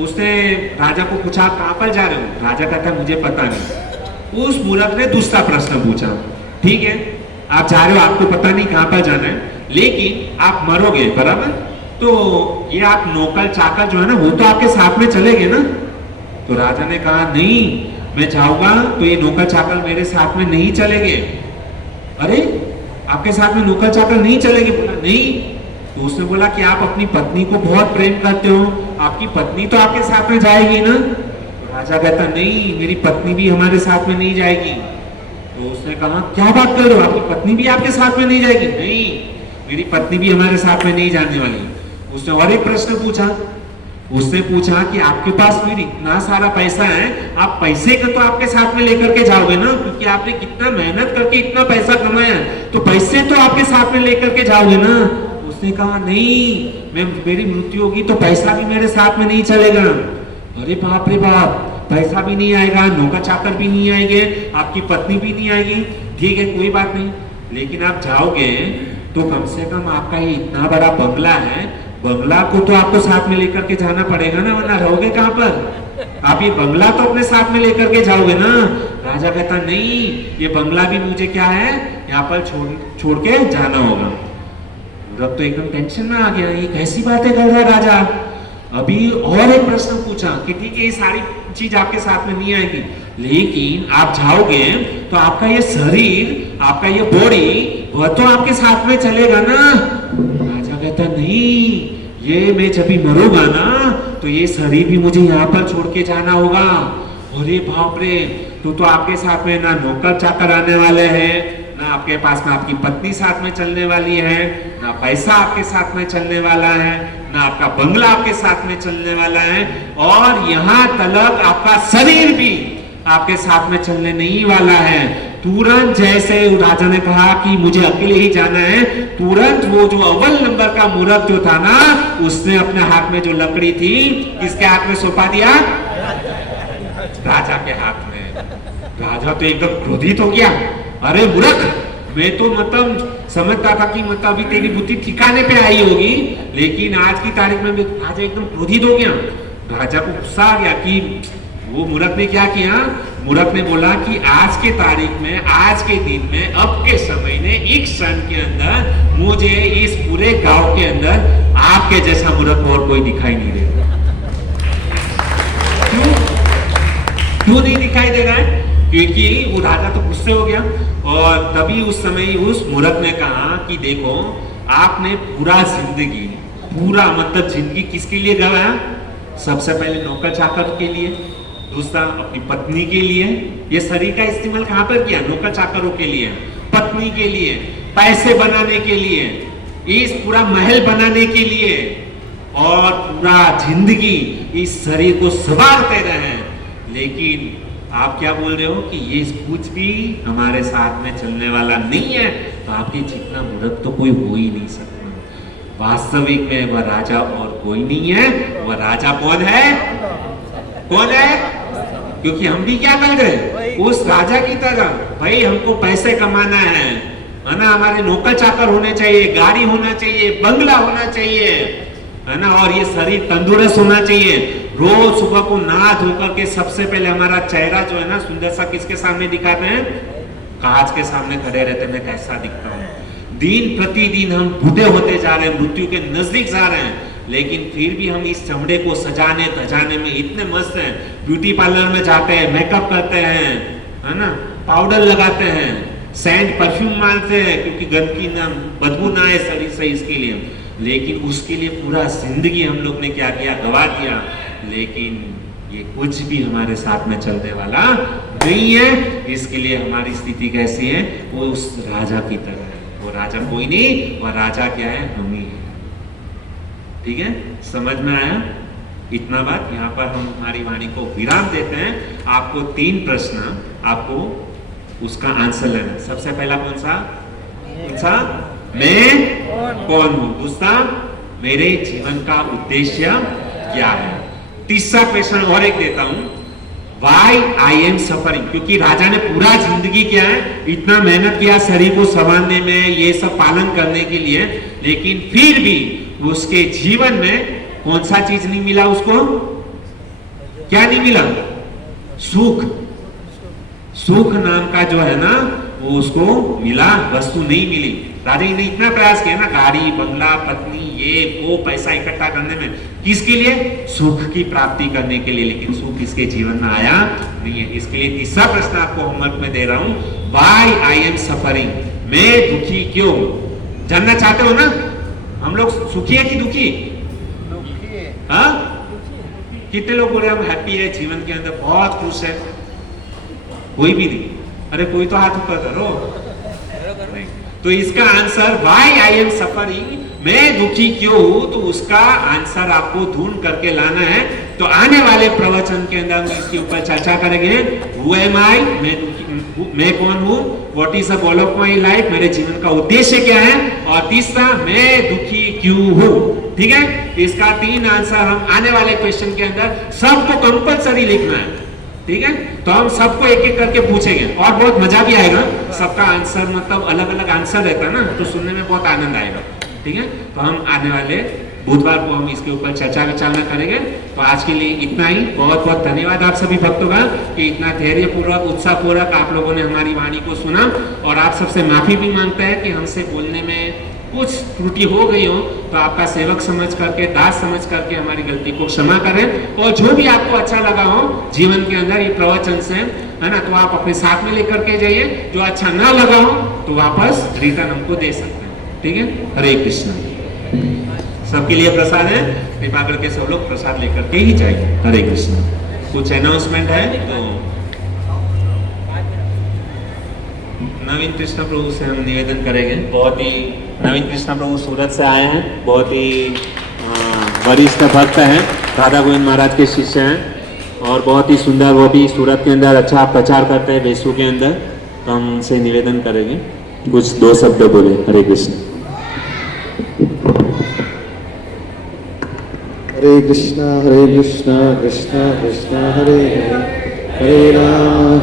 उसने राजा को पूछा, आप कहां पर जा रहे हो? राजा कहता मुझे पता नहीं। उस मूर्ख ने दूसरा प्रश्न पूछा, ठीक है आप जा रहे हो, आपको पता नहीं कहां पर जाना है, लेकिन आप मरोगे, बराबर? तो ये आप नौकर चाकर जो है ना, वो तो आपके साथ में चलेंगे ना? तो राजा ने कहा नहीं, मैं जाऊंगा तो ये नौकर चाकर मेरे साथ में नहीं चलेंगे। अरे आपके साथ में नौकर चाकर नहीं चलेंगे? बोला नहीं। तो उसने बोला कि आप अपनी पत्नी को बहुत प्रेम करते हो, आपकी पत्नी तो आपके साथ में जाएगी ना? तो राजा कहता नहीं, मेरी पत्नी भी हमारे साथ में नहीं जाएगी। तो उसने कहा क्या बात कर रहे हो, आपकी पत्नी भी आपके साथ में नहीं जाएगी? नहीं, मेरी पत्नी भी हमारे साथ में नहीं जाने वाली। उसने और एक प्रश्न पूछा, उसने पूछा कि आपके पास फिर इतना सारा पैसा है, आप पैसे का तो आपके साथ में लेकर के जाओगे ना, क्योंकि आपने कितना मेहनत करके इतना पैसा कमाया, तो पैसे तो आपके साथ में लेकर के जाओगे ना? उसने कहा नहीं, मेरी मृत्यु होगी तो पैसा भी मेरे साथ में नहीं चलेगा। अरे बाप रे बाप, पैसा भी नहीं आएगा, नौकर चाकर भी नहीं आएंगे, आपकी पत्नी भी नहीं आएगी, ठीक है कोई बात नहीं, लेकिन आप जाओगे तो कम से कम आपका ये इतना बड़ा बंगला है, बंगला को तो आपको साथ में लेकर के जाना पड़ेगा ना, वरना रहोगे कहां पर? आप ये बंगला तो अपने साथ में लेकर के जाओगे ना? राजा कहता नहीं, ये बंगला भी मुझे क्या है, यहाँ पर छोड़ के जाना होगा। रब तो एकदम टेंशन में आ गया, ये कैसी बातें कर रहा है राजा। अभी और एक प्रश्न पूछा कि ठीक है ये सारी चीज आपके साथ में नहीं आएगी, लेकिन आप जाओगे तो आपका ये शरीर, आपका ये बॉडी, वह तो आपके साथ में चलेगा ना? राजा कहता नहीं, ये मैं जब भी मरूंगा ना तो ये शरीर भी मुझे यहाँ पर छोड़ के जाना होगा। अरे बाप रे, तो आपके साथ में ना नौकर चाकर आने वाले हैं, ना आपके पास में आपकी पत्नी साथ में चलने वाली है, ना पैसा आपके साथ में चलने वाला है, ना आपका बंगला आपके साथ में चलने वाला है, और यहाँ तलक आपका शरीर भी आपके साथ में चलने नहीं वाला है। तुरंत जैसे राजा ने कहा कि मुझे अकेले ही जाना है, तुरंत वो जो अव्वल नंबर का मूर्ख जो था ना, उसने अपने हाथ में जो लकड़ी थी किसके हाथ में सौंपा दिया? राजा के हाथ में। राजा तो एकदम क्रोधित हो गया, अरे मूर्ख, मैं तो मतलब समझता था कि मतलब अभी तेरी बुद्धि ठिकाने पे आई होगी, लेकिन आज की तारीख में राजा एकदम क्रोधित हो गया। राजा को गुस्सा आ गया कि वो मूर्ख ने क्या किया। मूर्ख ने बोला कि आज के तारीख में, आज के दिन में, अब के समय में, एक क्षण के अंदर मुझे इस पूरे गांव के अंदर आपके जैसा मूर्ख और कोई दिखाई नहीं दे रहा। क्यों नहीं दिखाई दे रहा है? क्योंकि वो राजा तो गुस्से हो गया, और तभी उस समय उस मूर्ख ने कहा कि देखो, आपने पूरा मतलब जिंदगी किसके लिए गवाया? सबसे पहले नौकर चाकर के लिए, दूसरा अपनी पत्नी के लिए। ये शरीर का इस्तेमाल कहां पर किया? नौकर चाकरों के लिए, पत्नी के लिए, पैसे बनाने के लिए, इस पूरा महल बनाने के लिए, और पूरा जिंदगी इस शरीर को संभालते रहे। लेकिन आप क्या बोल रहे हो कि ये कुछ भी हमारे साथ में चलने वाला नहीं है? तो आपके जितना मूर्ख तो कोई हो ही नहीं सकता। वास्तविक में वह राजा और कोई नहीं है। वह राजा कौन है? कौन है? क्योंकि हम भी क्या कर रहे, उस राजा की तरह, भाई हमको पैसे कमाना है ना, हमारे नौकर चाकर होने चाहिए, गाड़ी होना चाहिए, बंगला होना चाहिए, है ना, और ये शरीर तंदुरुस्त होना चाहिए। रोज सुबह को नहा धोकर के सबसे पहले हमारा चेहरा जो है ना सुंदर सा किसके सामने दिखाते हैं? कांच के सामने खड़े रहते मैं कैसा दिखता हूँ। दिन प्रतिदिन हम बूढ़े होते जा रहे हैं, मृत्यु के नजदीक जा रहे हैं, लेकिन फिर भी हम इस चमड़े को सजाने धजाने में इतने मस्त हैं। ब्यूटी पार्लर में जाते हैं, मेकअप करते हैं, है ना, पाउडर लगाते हैं, सेंट परफ्यूम मारते हैं क्योंकि गंदगी ना, बदबू ना आए शरीर से, इसके लिए। लेकिन उसके लिए पूरा जिंदगी हम लोग ने क्या किया, गवा दिया। लेकिन ये कुछ भी हमारे साथ में चलने वाला नहीं है। इसके लिए हमारी स्थिति कैसी है, वो उस राजा की तरह है। वो राजा कोई नहीं, और राजा क्या है, हम ही है। ठीक है, समझ में आया? इतना बात। यहाँ पर हम हमारी वाणी को विराम देते हैं। आपको 3 प्रश्न, आपको उसका आंसर लेना है। सबसे पहला कौन सा? मैं कौन हूं? दूसरा, मेरे जीवन का उद्देश्य क्या है? तीसरा प्रश्न और एक देता हूं, वाई आई एम सफरिंग, क्योंकि राजा ने पूरा जिंदगी क्या है, इतना मेहनत किया शरीर को संभालने में, ये सब पालन करने के लिए, लेकिन फिर भी उसके जीवन में कौन सा चीज नहीं मिला उसको? क्या नहीं मिला? सुख। सुख नाम का जो है ना, वो उसको मिला, वस्तु नहीं मिली। राजा ने इतना प्रयास किया ना, गाड़ी बंगला पत्नी ये वो पैसा इकट्ठा करने में, किसके लिए? सुख की प्राप्ति करने के लिए, लेकिन सुख इसके जीवन में आया नहीं है। इसके लिए तीसरा प्रश्न आपको होमवर्क में दे रहा हूं, वाई आई एम सफरिंग, मैं दुखी क्यों? जानना चाहते हो ना? हम लोग सुखी है कि दुखी? हाँ, कितने लोग बोले हम हैप्पी है, जीवन के अंदर बहुत खुश है? कोई भी नहीं। अरे कोई तो हाथ ऊपर करो। तो इसका answer why I am suffering, मैं दुखी क्यों हूं, तो उसका आंसर आपको ढूंढ करके लाना है। तो आने वाले प्रवचन के अंदर हम इसके ऊपर चर्चा करेंगे। हु एम आई, मैं कौन हूं, what is the goal of my life, मेरे जीवन का उद्देश्य क्या है, और तीसरा, मैं दुखी क्यों हूं। ठीक है, इसका 3 आंसर हम आने वाले क्वेश्चन के अंदर सबको कंपलसरी लिखना है। ठीक है, तो हम सबको एक एक करके पूछेंगे और बहुत मजा भी आएगा। सबका आंसर मतलब अलग अलग आंसर रहता है ना, तो सुनने में बहुत आनंद आएगा। ठीक है, तो हम आने वाले बुधवार को हम इसके ऊपर चर्चा विचारना करेंगे। तो आज के लिए इतना ही। बहुत बहुत धन्यवाद आप सभी भक्तों का कि इतना धैर्यपूर्वक उत्साहपूर्वक आप लोगों ने हमारी वाणी को सुना, और आप सबसे माफी भी मांगते हैं कि हमसे बोलने में कुछ त्रुटि हो गई हो, तो आपका सेवक समझ करके, दास समझ करके हमारी गलती को क्षमा करें। और जो भी आपको अच्छा लगा हो जीवन के अंदर ये प्रवचन से, है ना, तो आप अपने साथ में लेकर के जाइए। जो अच्छा ना लगा हो तो वापस रिटर्न हमको दे सकते हैं। ठीक है, हरे कृष्ण। सबके लिए प्रसाद है, कृपा करके सब लोग प्रसाद लेकर के ही जाइए। हरे कृष्ण। कुछ अनाउंसमेंट है तो नवीन कृष्ण प्रभु से हम निवेदन करेंगे। बहुत ही नवीन कृष्ण प्रभु सूरत से आए हैं, बहुत ही वरिष्ठ भक्त हैं, राधा गोविंद महाराज के शिष्य हैं, और बहुत ही सुंदर, वो भी सूरत के अंदर अच्छा प्रचार करते हैं वेशु के अंदर। तो हम उनसे निवेदन करेंगे कुछ 2 शब्द बोले। हरे कृष्ण। हरे कृष्णा कृष्णा कृष्णा हरे हरे,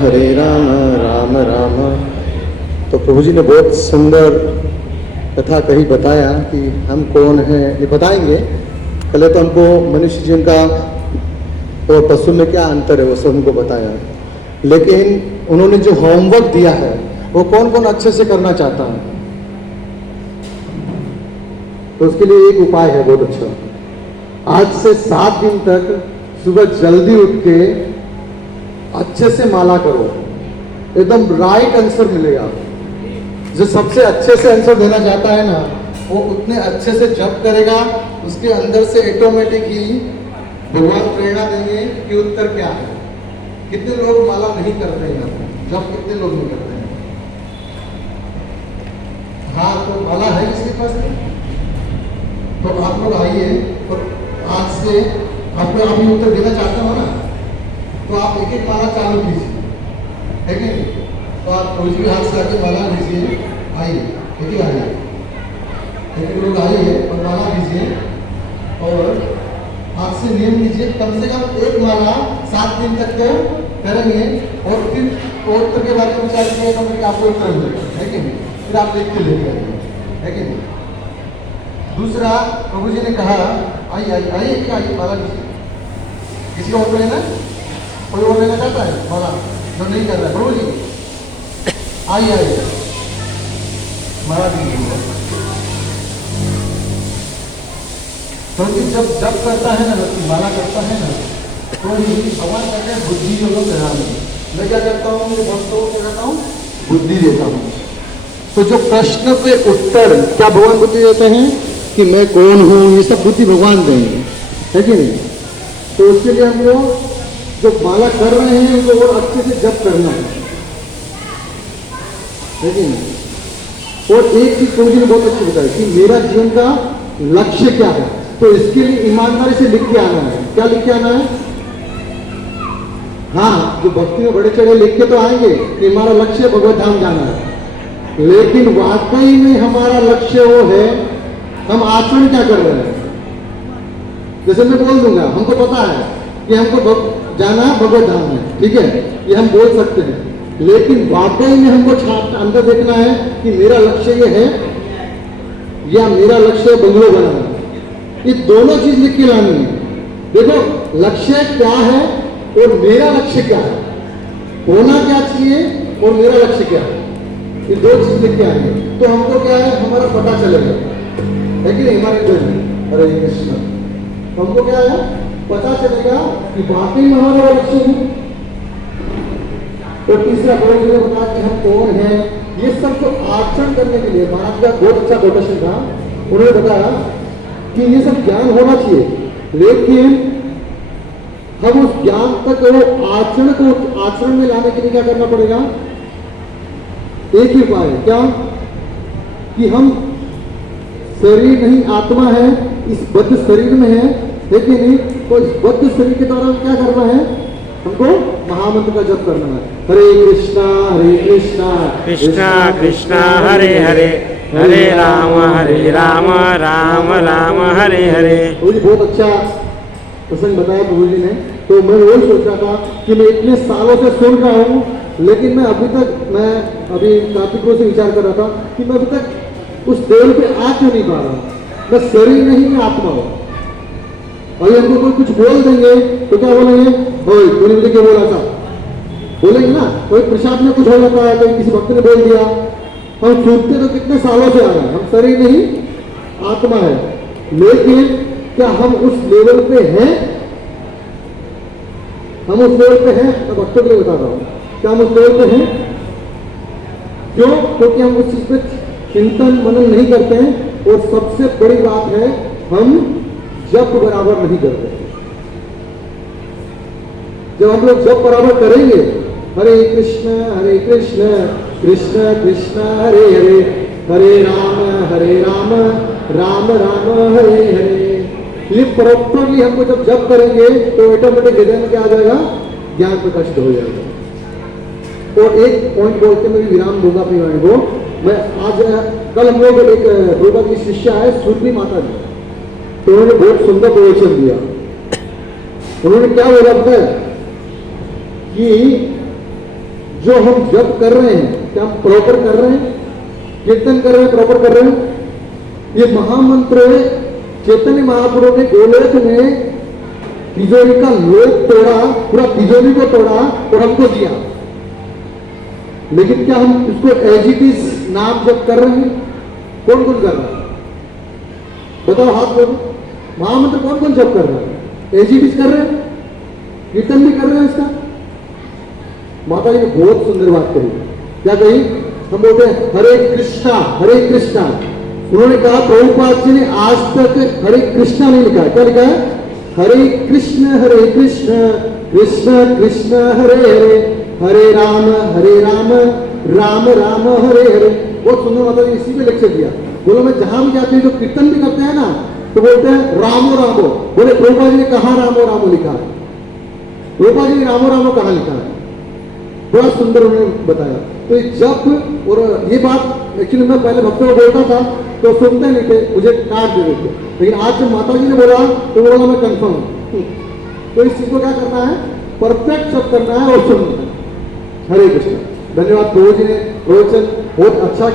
हरे राम राम राम। तो प्रभु जी ने बहुत सुंदर कथा कही, बताया कि हम कौन हैं, ये बताएंगे। पहले तो हमको मनुष्य जीवन का और पशु में क्या अंतर है वो सब हमको बताया, लेकिन उन्होंने जो होमवर्क दिया है वो कौन कौन अच्छे से करना चाहता है, तो उसके लिए एक उपाय है बहुत अच्छा। आज से 7 दिन तक सुबह जल्दी उठ के अच्छे से माला करो, एकदम राइट आंसर मिलेगा। जो सबसे अच्छे से आंसर देना चाहता है ना, वो उतने अच्छे से जप करेगा, उसके अंदर से ऑटोमेटिक ही भगवान प्रेरणा देंगे कि उत्तर क्या है। कितने लोग माला नहीं करते हैं, जप कितने लोग नहीं करते हैं? हाँ, तो माला है किसके पास? तो आप लोग आइए, और आज से आपको आप उत्तर देना चाहते हो ना, तो आप एक एक माला चालू कीजिए, है कि नहीं? तो आप कोई भी हाथ से आके माला लीजिए, आइए, ठीक है, आइए, एक लोग आइए और माला लीजिए, और हाथ से नियम लीजिए, कम से कम एक माला 7 दिन तक तो करेंगे, और फिर उत्तर के बारे में विचार किया तो आपको उत्तर मिलेगा, है कि नहीं? फिर आप देख के लेके आइए, है कि नहीं? दूसरा, प्रभु जी ने कहा आइए आइए आइए, क्या आइए माला लीजिए। किसी को और लेना, कोई और लेना चाहता है माला? जो नहीं कर रहा है, प्रभु जी आइए आइए, माला दीजिए। क्योंकि जब जब करता है ना, माला करता है ना, तो भगवान कहते हैं बुद्धि जो लोग ध्यान में। मैं क्या करता हूँ, मेरे भक्तों को क्या करता हूँ, बुद्धि देता हूँ। तो जो प्रश्न पे उत्तर क्या भगवान बुद्धि देते हैं कि मैं कौन हूँ, ये सब बुद्धि भगवान देंगे, है कि नहीं। तो उसके लिए हम लोग जो माला कर रहे हैं उनको और अच्छे से जप करना है कि नहीं। और एक चीज प्रभु जी ने बहुत अच्छी बताई कि मेरा जीवन का लक्ष्य क्या है। तो इसके लिए ईमानदारी से लिख के आना है। क्या लिख के आना है? हाँ, जो भक्ति में बड़े चढ़े लिख के तो आएंगे कि हमारा लक्ष्य भगवत धाम जाना है, लेकिन वाकई में हमारा लक्ष्य वो है, हम आचरण क्या कर रहे हैं। जैसे मैं बोल दूंगा, हमको पता है कि हमको जाना है भगवत धाम में, ठीक है, ये हम बोल सकते हैं, लेकिन वाकई में हमको अंदर देखना है कि मेरा लक्ष्य ये है या मेरा लक्ष्य बंगलो बनाना। ये दोनों चीज लिख के लानी है। देखो, लक्ष्य क्या है और मेरा लक्ष्य क्या है, होना क्या चाहिए और मेरा लक्ष्य क्या है, ये दो चीज लिख के आएंगे तो हमको क्या है, हमारा पता चलेगा, है कि नहीं। हमारे अंदर हरे कृष्ण, हमको क्या है, पता चलेगा कि वाकई में हमारा लक्ष्य है। तो तीसरा प्रभु जी ने बताया कि हम कौन हैं। ये सब जो आचरण करने के लिए महाराज का बहुत अच्छा कोटेशन था। उन्होंने बताया कि ये सब ज्ञान होना चाहिए, लेकिन हम उस ज्ञान तक वो आचरण को आचरण में लाने के लिए क्या करना पड़ेगा। एक ही उपाय है, क्या कि हम शरीर नहीं आत्मा है, इस बद्ध शरीर में है कि नहीं। तो इस बद्ध शरीर के द्वारा क्या करना है, हमको महामंत्र का जप करना है। हरे कृष्णा कृष्णा कृष्णा हरे हरे, हरे राम राम राम हरे हरे। तो ये बहुत अच्छा प्रसंग बताया प्रभु जी ने। तो मैं वही सोच रहा था कि मैं इतने सालों से सुन रहा हूँ, लेकिन मैं अभी कार्तिक से विचार कर रहा था कि मैं अभी तक उस लेवल पे आ क्यों नहीं पा रहा। मैं शरीर नहीं, मैं आत्मा हूँ। और हमको कोई कुछ बोल देंगे तो क्या बोलेंगे, तूने मुझे क्या बोला था, बोलेंगे ना। कोई प्रसाद में कुछ हो जाता है, कोई किसी भक्त ने बोल दिया, हम सुनते तो कितने सालों से आ रहे हैं, हम शरीर नहीं आत्मा है। लेकिन क्या हम उस लेवल पे हैं, हम उस लेवल पे हैं। मैं भक्तों के लिए बता रहा हूँ, क्या हम उस लेवल पे हैं? क्यों? क्योंकि हम उस चीज पे चिंतन मनन नहीं करते हैं। और सबसे बड़ी बात है, हम जप बराबर नहीं करते। जब हम लोग जप बराबर करेंगे, हरे कृष्ण कृष्ण कृष्ण हरे हरे, हरे राम राम राम हरे हरे, ये प्रॉपरली हमको जब जप करेंगे तो ऑटोमेटिक हृदय में क्या आ जाएगा, ज्ञान प्रकाशित हो जाएगा। और एक पॉइंट बोल के मैं विराम दूंगा अपनी वाणी को। मैं आज कल हम लोग एक दुर्गा की शिष्या है सुरभि माता जी, तो उन्होंने बहुत सुंदर प्रवचन दिया। उन्होंने क्या बोला पता है कि जो हम जप कर रहे हैं, क्या हम प्रॉपर कर रहे हैं, कीर्तन कर रहे हैं, प्रॉपर कर रहे हैं। ये महामंत्र चैतन्य महाप्रभु ने गोलोक में तिजोरी का लोक तोड़ा, पूरा तिजोरी को तोड़ा और हमको दिया। लेकिन क्या हम उसको एज इट इज नाम जप कर रहे हैं? कौन कौन कर रहा है, बताओ, हाथ बोलो। महामंत्र कौन कौन जप कर रहा है? एज इट इज कर रहे हैं, कीर्तन भी कर रहे हैं इसका। माता जी ने बहुत सुंदर बात कही। क्या कही? हम बोलते हैं हरे कृष्णा। उन्होंने कहा प्रभुपाद जी ने आज तक हरे कृष्णा नहीं लिखा है। क्या लिखा है? हरे कृष्ण कृष्ण कृष्ण हरे हरे, हरे राम राम राम हरे हरे। बहुत सुंदर माता जी इसी पे लेक्चर दिया। बोलो, मैं जहां भी जाते हैं जो कीर्तन भी करते हैं ना, तो बोलते हैं रामो रामो। बोले प्रभुपाद जी ने कहा रामो रामो लिखा है? प्रभुपाद जी ने रामो रामो कहा लिखा है? बड़ा सुंदर उन्होंने बताया। तो जब, और ये बात एक्चुअली मैं पहले भक्तों को बोलता था तो सुनते नहीं थे, मुझे काट देते थे, लेकिन आज जब माता जी ने बोला तो बोला मैं कंफर्म हूं। तो इस चीज को क्या करना है, परफेक्ट सब करना है और सुनना है। हरे कृष्ण। धन्यवाद प्रभु जी ने प्रवचन बहुत अच्छा